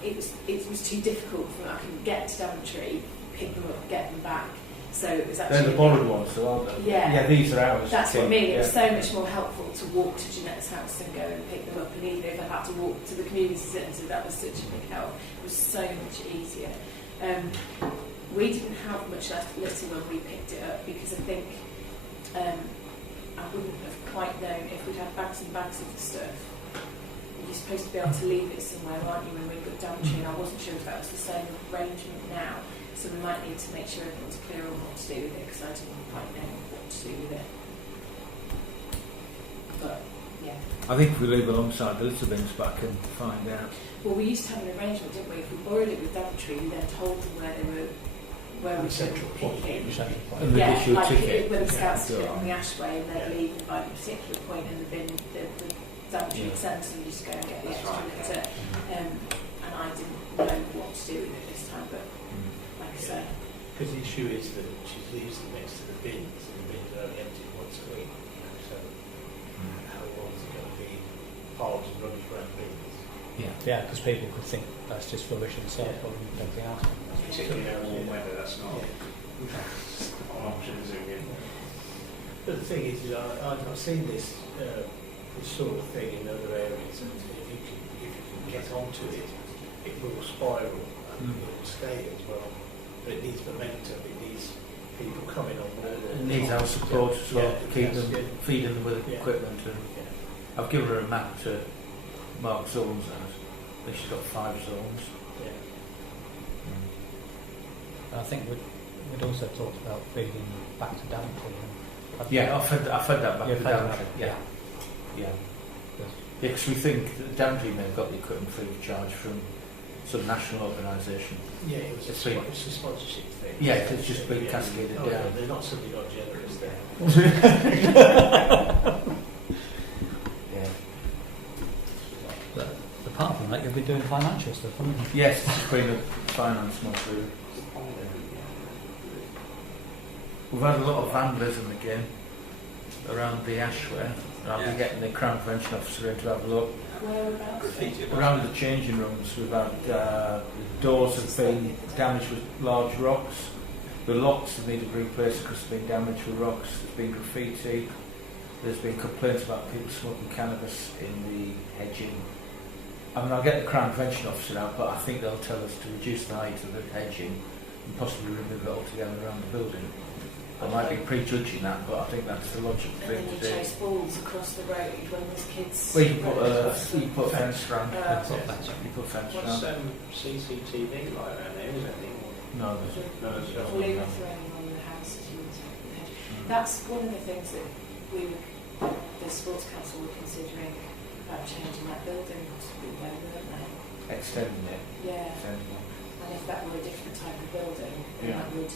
it was too difficult for me. I couldn't get to Daventry, pick them up, get them back. So it was actually They're the borrowed ones, so aren't they? Yeah. Yeah, these are ours. That's what I mean. It was Yeah. so much more helpful to walk to Jeanette's house and go and pick them up. And even if I had to walk to the community centre, that was such a big help. It was so much easier. We didn't have much litter when we picked it up because I think I wouldn't have quite known if we'd had bags and bags of the stuff. You're supposed to be able to leave it somewhere, aren't you, when we got Daventry? And I wasn't sure if that was the same arrangement now. So we might need to make sure everyone's clear on what to do with it because I didn't quite know what to do with it. But yeah. I think if we leave alongside the litter bins, but I can find out. Well, we used to have an arrangement, didn't we? If we borrowed it with Daventry, we then told them where they were, where we should pick it. And they'd Yeah, issue a like ticket. when the scouts Yeah. did it on the Ashway and they'd leave by a particular point in the bin, the Daventry Yeah. centre, and you just go and get the That's extra right, litter. and I didn't know what to do with it this time. But like I say, Because the issue is that she leaves them next to the bins, and the bins are only empty once a week. So how long is it going to be piles of rubbish around bins? Yeah, because people could think that's just rubbish itself or anything else. Particularly in warm weather, that's not an option, is it? But the thing is, I've seen this sort of thing in other areas, and if you can get onto it, it will spiral and it will stay as well. But it needs momentum, it needs people coming on board. It needs our support as well to keep them, feeding them with Yeah. equipment. And I've given her a map to mark zones out. I think she's got 5 zones. And I think we'd also talked about feeding back to Daventry. Yeah, I've fed that back Yeah, to fed Daventry. that, Yeah. Yeah, because we think that Daventry may have got the equipment free of charge from some national organisation. Yeah, it was It's free. a sponsorship thing. Yeah, it's just been cascaded Oh, down. they're not suddenly not generous there. Yeah. But apart from that, you'll be doing financial stuff, haven't you? Yes, it's been a finance monthly. We've had a lot of vandalism again around the Ashway. I'll be getting the Crown Prevention Officer in to have a look. whereabouts? Graffiti. Around the changing rooms, we've had the doors have been damaged with large rocks. The locks have needed replaced because they've been damaged with rocks. There's been graffiti. There's been complaints about people smoking cannabis in the hedging. I mean, I'll get the Crown Prevention Officer out, but I think they'll tell us to reduce the height of the hedging and possibly remove it altogether around the building. I might be prejudging that, but I think that's the logical And thing then you to do. chase balls across the road when there's kids. Well, you put a fence around. Oh, You put a fence What's around. CCTV like around there? Is there anything? No, there's No, there's All nothing. overthrowing on the houses and that's one of the things that the Sports Council were considering about changing that building possibly there, weren't they? extending it. Yeah. Extending it. And if that were a different type of building, then Yeah. that would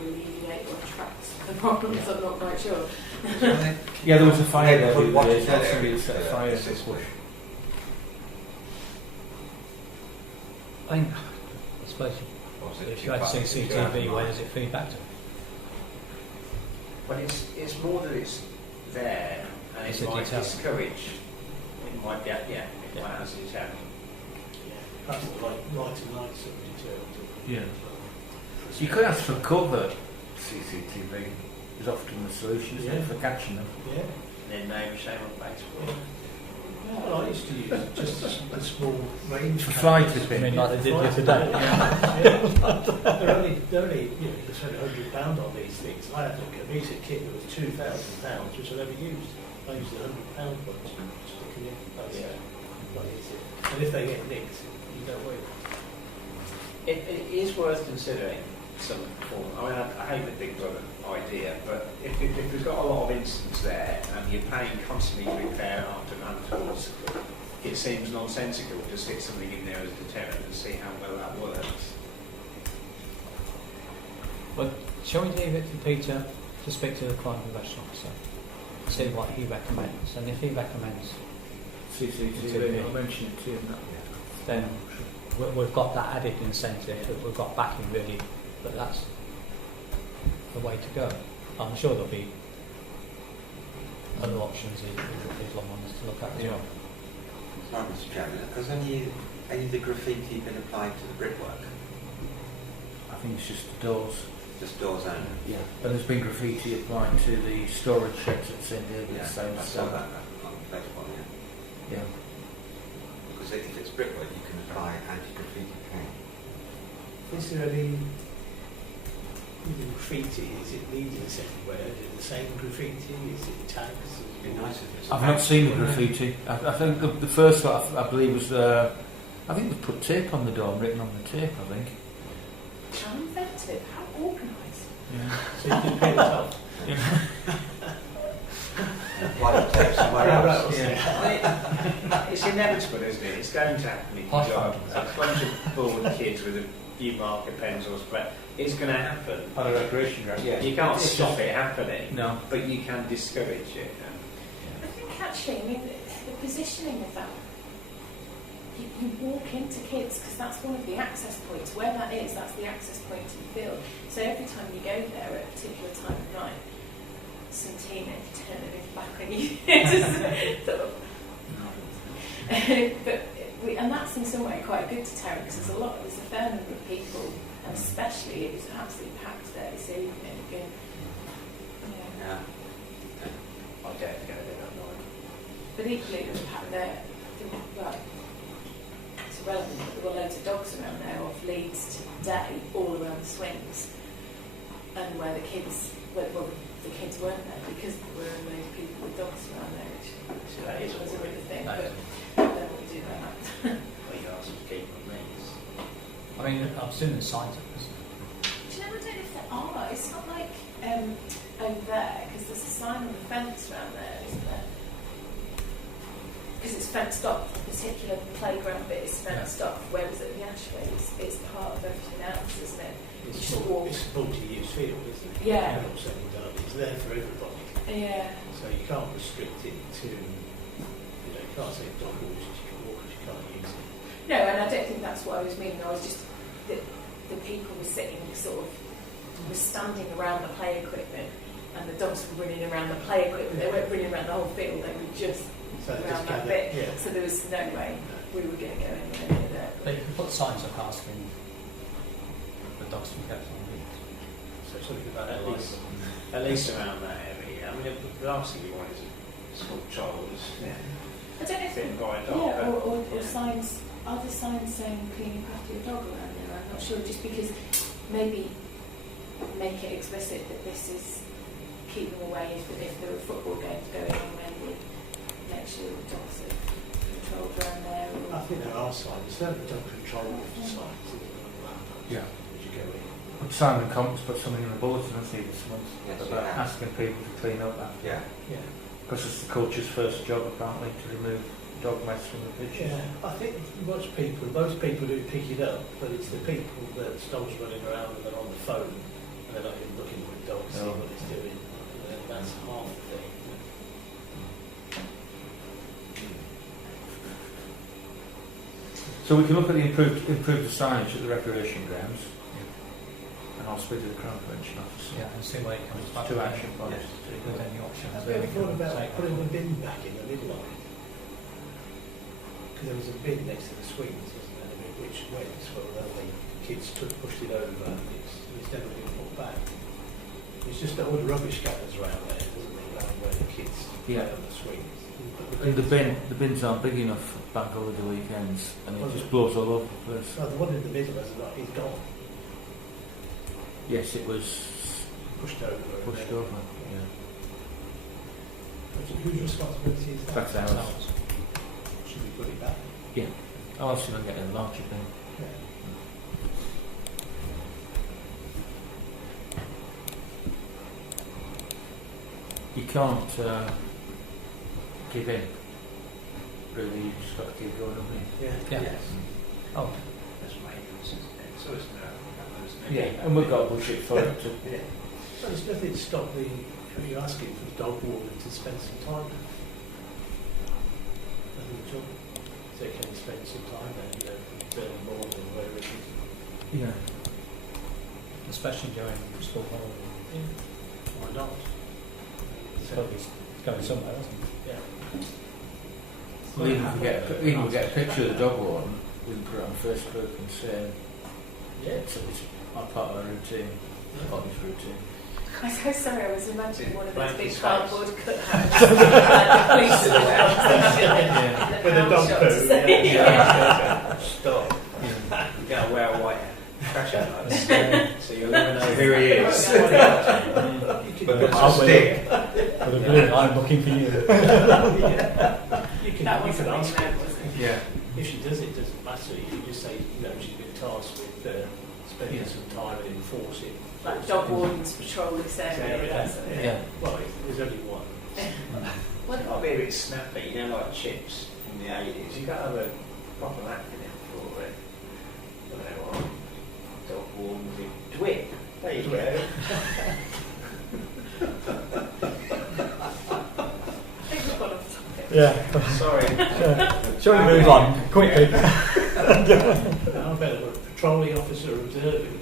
alleviate or attract the problems. I'm not quite sure. Yeah, there was a fire there. Put the what other day, is there? somebody set a fire. System. I suppose What's it? if you had CCTV, where does it feed back to? But it's more that it's there and It's it a might detail. discourage. It might be, it Yeah. might have its own. Yeah, perhaps the lighting lights sort of deterrent. Yeah. You could ask for cover CCTV. Is often the solution, isn't it, Yeah. for catching them? Yeah. And then name shame on Facebook. Well, I used to use just a small range. For fly cameras. tipping. I mean, like they did here today. They're only they spent £100 on these things. I had a music kit that was £2,000, which I never used. I used the £100 ones, sticking in. That's not easy. And if they get nicked, you don't worry. It is worth considering some form. I mean, I hate the Big Brother idea, but if we've got a lot of incidents there and you're paying constantly to repair afterwards, it seems nonsensical to stick something in there as a deterrent and see how well that works. Well, shall we leave it for Peter to speak to the crime prevention officer, see what he recommends, and if he recommends, CCTV, I mentioned it to you. then we've got that added incentive that we've got backing really, but that's the way to go. I'm sure there'll be other options Islam want us to look at as well. Sorry, Mr. Chairman, has any of the graffiti been applied to the brickwork? I think it's just the doors. Just doors only? Yeah. And there's been graffiti applied to the storage sheds at St David's. Yeah, Same I saw that on Facebook, yeah. Yeah. Because if it's brickwork, you can apply anti-graffiti paint. Is there any graffiti? Is it leaders everywhere? Is it the same graffiti? Is it tags? It'd be nice if it's... I've not seen the graffiti. I think the first lot, I believe, was I think they put tape on the door, written on the tape, I think. How inventive, how organised. Yeah. So you can pin it up. Apply the tape somewhere else. Yeah. It's inevitable, isn't it? It's going to happen if you've got a bunch of bored kids with a few marker pens or spray. It's going to happen. On a recreation ground. Yeah. You can't stop it happening, No. but you can discourage it. I think actually, I mean, the positioning of that you walk into kids because that's one of the access points. Where that is, that's the access point to the field. So every time you go there at a particular time of night, some teenager turning his back on you. Sort of. And that's in some way quite a good deterrent because there's a fair number of people, and especially it was absolutely packed there this evening. Again, Yeah. I dare to go there that night. but equally it was packed there. Well, it's irrelevant, but there were loads of dogs around there off Leeds today, all around the swings, and where the kids, well, the kids weren't there because there were loads of people with dogs around there, which That is was a what really thing. That But is. I don't want to do that. Well, you asked to keep on these. I mean, I've seen the signs of this. Do you know, I don't know if there are. It's not like over there, because there's a sign on the fence around there, isn't there? Because it's fenced off. The particular playground bit is fenced off. Whereas at the Ashway, it's part of everything else, isn't it? It's Just walk. a multi-use field, isn't it? Yeah. Not saying done. It's there for everybody. Yeah. So you can't restrict it to, you can't say dog walkers, you can walk because you can't use it. No, and I don't think that's what I was meaning. I was just the people were sitting sort of were standing around the play equipment, and the dogs were running around the play equipment. They weren't running around the whole field. They were just So they around just that gather, bit. yeah. So there was no way we were going to go anywhere near there. They can put signs up asking the dogs to be kept on leads. So something about At least around that area. I mean, the last thing you want is a small child who's I don't know if bitten by a dog. yeah, but- or signs. Are there signs saying clean up after your dog around there? I'm not sure. Just because maybe make it explicit that this is keep them away if there are football games going on. Maybe make sure the dogs are controlled around there. I think there are signs, certainly dog control signs, isn't there? Yeah. As you go in. Simon Compton's put something in the bulletin, hasn't he, this month, Yes, he about has. asking people to clean up that. Yeah. Yeah. Because it's the coach's first job, apparently, to remove dog mess from the pitches. Yeah, I think most people do pick it up, but it's the people that dogs running around and they're on the phone and they're not even looking at the dog, seeing No. what it's doing. And that's half the thing. So we can look at the improved the signage at the recreation grounds, and I'll speak to the Crown Prevention Officer. Yeah, and see where it comes back. Two action points. With any options. Have you ever thought about putting the bin back in the middle of it? Because there was a bin next to the swings, wasn't there, which went, well, the kids pushed it over and it's never been put back. It's just that all the rubbish gathers around there, doesn't it, around where the kids play on the swings. And the bins aren't big enough for bank holiday weekends, and it just blows all over the place. No, the one in the middle is gone, Yes, it was pushed over. pushed over. Yeah. Whose responsibility is that? That's ours. Should we put it back? I'll see if I can get a larger bin. Yeah. You can't give in. Really, you just got to keep going, haven't you? Yeah. Yeah. Yes. Oh, That's maintenance, isn't it? So it's no. And we've got a budget for it to. Yeah. So there's nothing to stop you're asking for the dog warden to spend some time. Nothing at all. So can you spend some time there, early morning, wherever it is. Yeah. especially during school holiday. Yeah. Why not? It's got to be going somewhere, hasn't it? Yeah. Well, even if we get a picture of the dog warden, we can put it on Facebook and say, Yeah. it's part of our routine, part of his routine. I'm so sorry, I was imagining one of those Blank big space. cardboard cutouts. Like the police in the Yeah. With a dog poo. Yeah. Stop. You gotta wear a white trash out. So you'll never know. Here he is. You can But put it's some a stick. With a blue, I'm looking for you. You can That wasn't ask what you her. meant, was it? Yeah. If she does it, doesn't matter. You can just say, she's been tasked with spending some time and enforcing. Like dog wardens patrol this area, that sort of thing. Yeah. Well, there's only one. What I'll be a bit snappy, like chips from the 80s. You've got to have a proper acronym for it. I don't know what. Dog warden, DWIP. There you go. I think we've got off topic. Yeah. Sorry. Shall we move on quickly? How better a patrolling officer observing?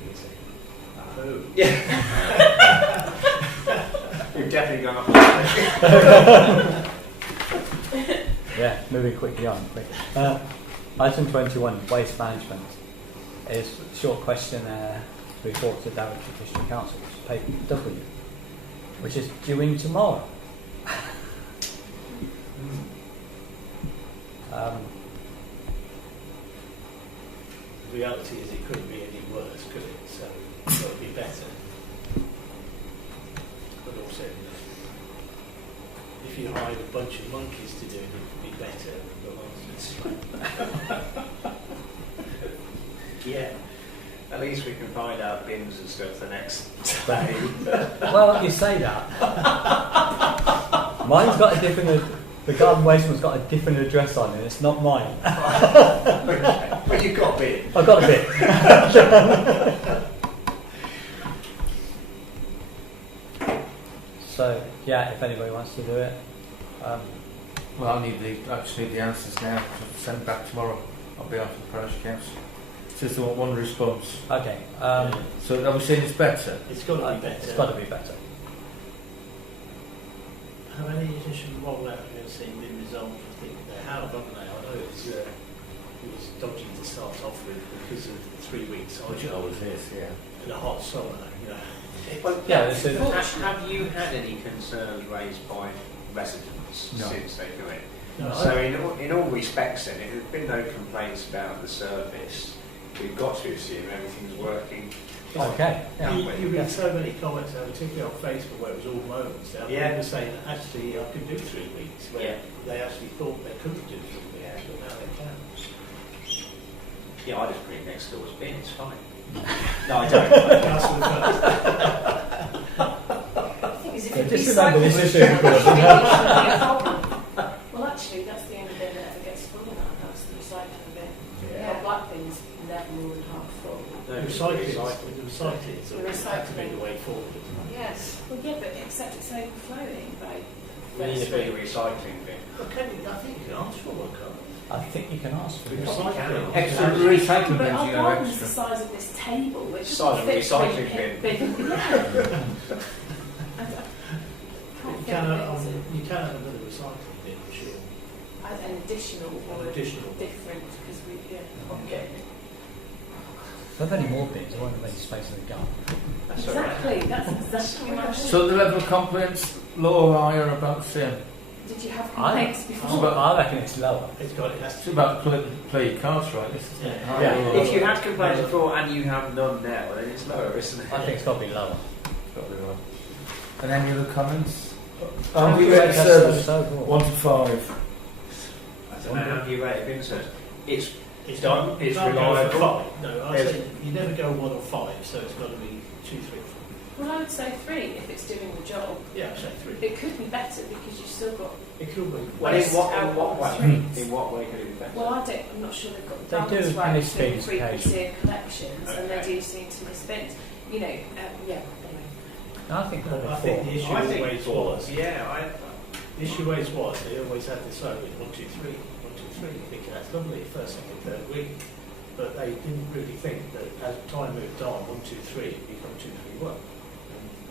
Oh. Yeah. You've definitely gone off. Yeah, moving quickly on. Item 21, waste management, is a short questionnaire report to Daventry District Council, which is paper W, which is due in tomorrow. The reality is it couldn't be any worse, could it? So it would be better. But also, if you hired a bunch of monkeys to do it, it would be better than the ones. Yeah. At least we can find our bins and stuff the next day. Well, you say that. Mine's got a different. The garden waste one's got a different address on it. It's not mine. Okay. Well, you've got a bin. I've got a bit. So yeah, if anybody wants to do it. Well, I just need the answers now. So send back tomorrow. I'll be after the parish council. Just want one response. Okay. So are we saying it's better? It's got to be better. It's got to be better. How many additional rollout have you seen been resolved? I think they have, haven't they? I know it was dodgy to start off with because of the 3 weeks Which it always is, yeah. in a hot summer. Well, Yeah, this is- have you had any concerns raised by residents No. since they've done it? No, So in all respects then, if there's been no complaints about the service, we've got to assume everything's working. Okay. Yeah. You read so many comments, particularly on Facebook, where it was all moans. Now, Yeah. people were saying, actually, I could do 3 weeks, where Yeah. they actually thought they couldn't do 3 weeks, but now they can. Yeah, I just put it next door's bin, it's fine. No, I don't. That's the first. The thing is, if Yeah, it just remember recycles, this is being recorded. it shouldn't be a problem. Well, actually, that's the only bin that ever gets full in our house, the recycling bin. Yeah. Our black bin's never more than half full. No, The recycling is The the way forward. Yes. Well, yeah, but except it's overflowing by We need a bigger recycling bin. Okay, I think you can ask for one, can't you? I think you can ask for it. Recycling. Extra recycling But bins, our you know, garden's the extra. size of this table, which Size of a fits recycling in bin. Yeah. You Can't can, fit have, bins in. you can have another recycling bin, for sure. An additional or Additional. different, because we, yeah, okay. If I've any more bins, I won't have any space in the garden. That's all right. Exactly, that's exactly my point. So the level of complaints, low or high, or about the same? Did you have I- complaints before? I reckon it's lower. It's got, it has It's to about play your cards right, isn't it? Yeah. High Yeah. or low? If you had complaints before and you have none now, then it's lower, isn't it? I think it's got to be lower. Got to be right. And any other comments? How we do you rate rate service? overall? 1 to 5. I don't know how you rate it, Vincent. It's done. done, it's can't go for reliable. 5. No, I There's- say you never go 1 or 5, so it's got to be 2, 3, 4. Well, I would say 3 if it's doing the job. Yeah, I'd say 3. It could be better because you've still got. It could be. Well, in Waste what out on way? streets. In what way could it be better? Well, I'm not sure they've got the They do balance right miss between bins frequency and collections, and they Okay. do seem to miss bins. You know, yeah. Anyway. I think No, I probably think 4. the issue I think always four. was. Yeah, The issue always was they always had this over 1, 2, 3, 1, 2, 3. Thinking that's lovely, first, second, third week. But they didn't really think that as time moved on, 1, 2, 3 it become 2, 3, 1.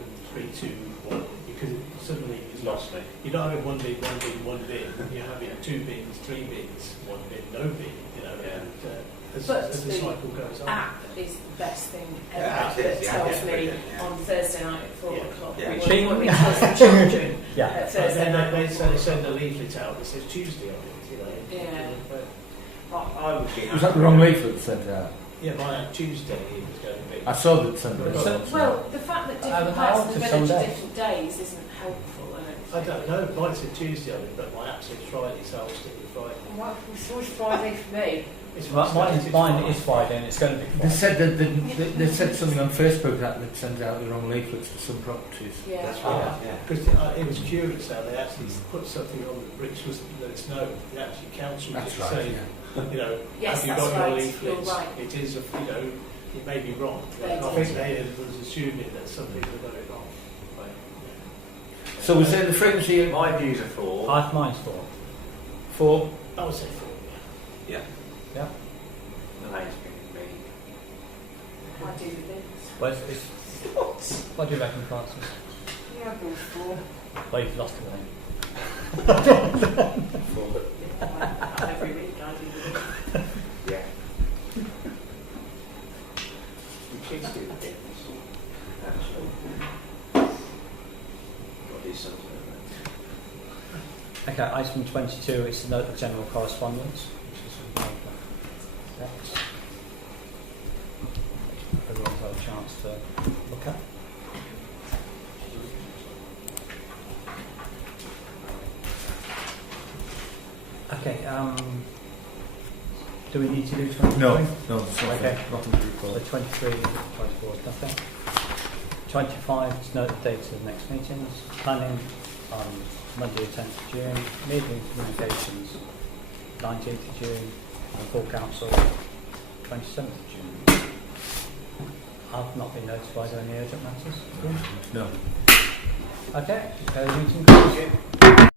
And 3, 2, 1. Because it suddenly it's lost me. you're not having 1 bin, 1 bin, 1 bin. You're having 2 bins, 3 bins, 1 bin, no bin. You know, Yeah. and as But the the cycle goes on. App is the best thing ever. Yeah, it is, that yeah, tells yeah, me brilliant, yeah. on Thursday night at 4 Yeah, o'clock. yeah. What Bing. it tells the children Yeah. at But Thursday then night. they send a leaflet out that says Tuesday on it, you know. Yeah. But, I would be Was that the wrong leaflet sent out? yeah, by Tuesday it was going to be. I saw that sent out. So- Well, the fact that different how parts old of the is some village are days? different days isn't helpful. I don't know, mine said Tuesday on it, but my app says Friday, so I'll stick with Friday. Well, it's always Friday for me. It's Mine is Friday. Friday and it's going to be They 4. said that they said something on Facebook that sent out the wrong leaflets for some properties. Yeah. That's right, yeah. Because it was curious how they actually put something on the bricks was to let us know. The actual council That's did right. say, Yeah. you know, Yes, have you that's got right. your You're leaflets? right. It is, you know, it may be wrong. They I did. think they was assuming that some people got it wrong. Right, yeah. So we're saying the frequency My views are 4. Mine's 4. 4. I would say 4. Yeah. Yeah. No, it's been me. I do the bits. Well, what do you reckon, Francis? Yeah, I've been 4. Well, you've lost the name. Every week I do the bits. Yeah. You kids do the bits. Actually. Got to do something about Okay, item 22 is the note of general correspondence, which is from text. Everyone's had a chance to look at. Okay, do we need to do 23? No, it's not. Okay. Nothing to So report. 23, 24 is nothing. 25 is note the dates of the next meetings. Planning on Monday the 10th of June. Media and communications 19th of June. And full council 27th of June. I've not been notified of any urgent matters. No. Okay, meeting closed.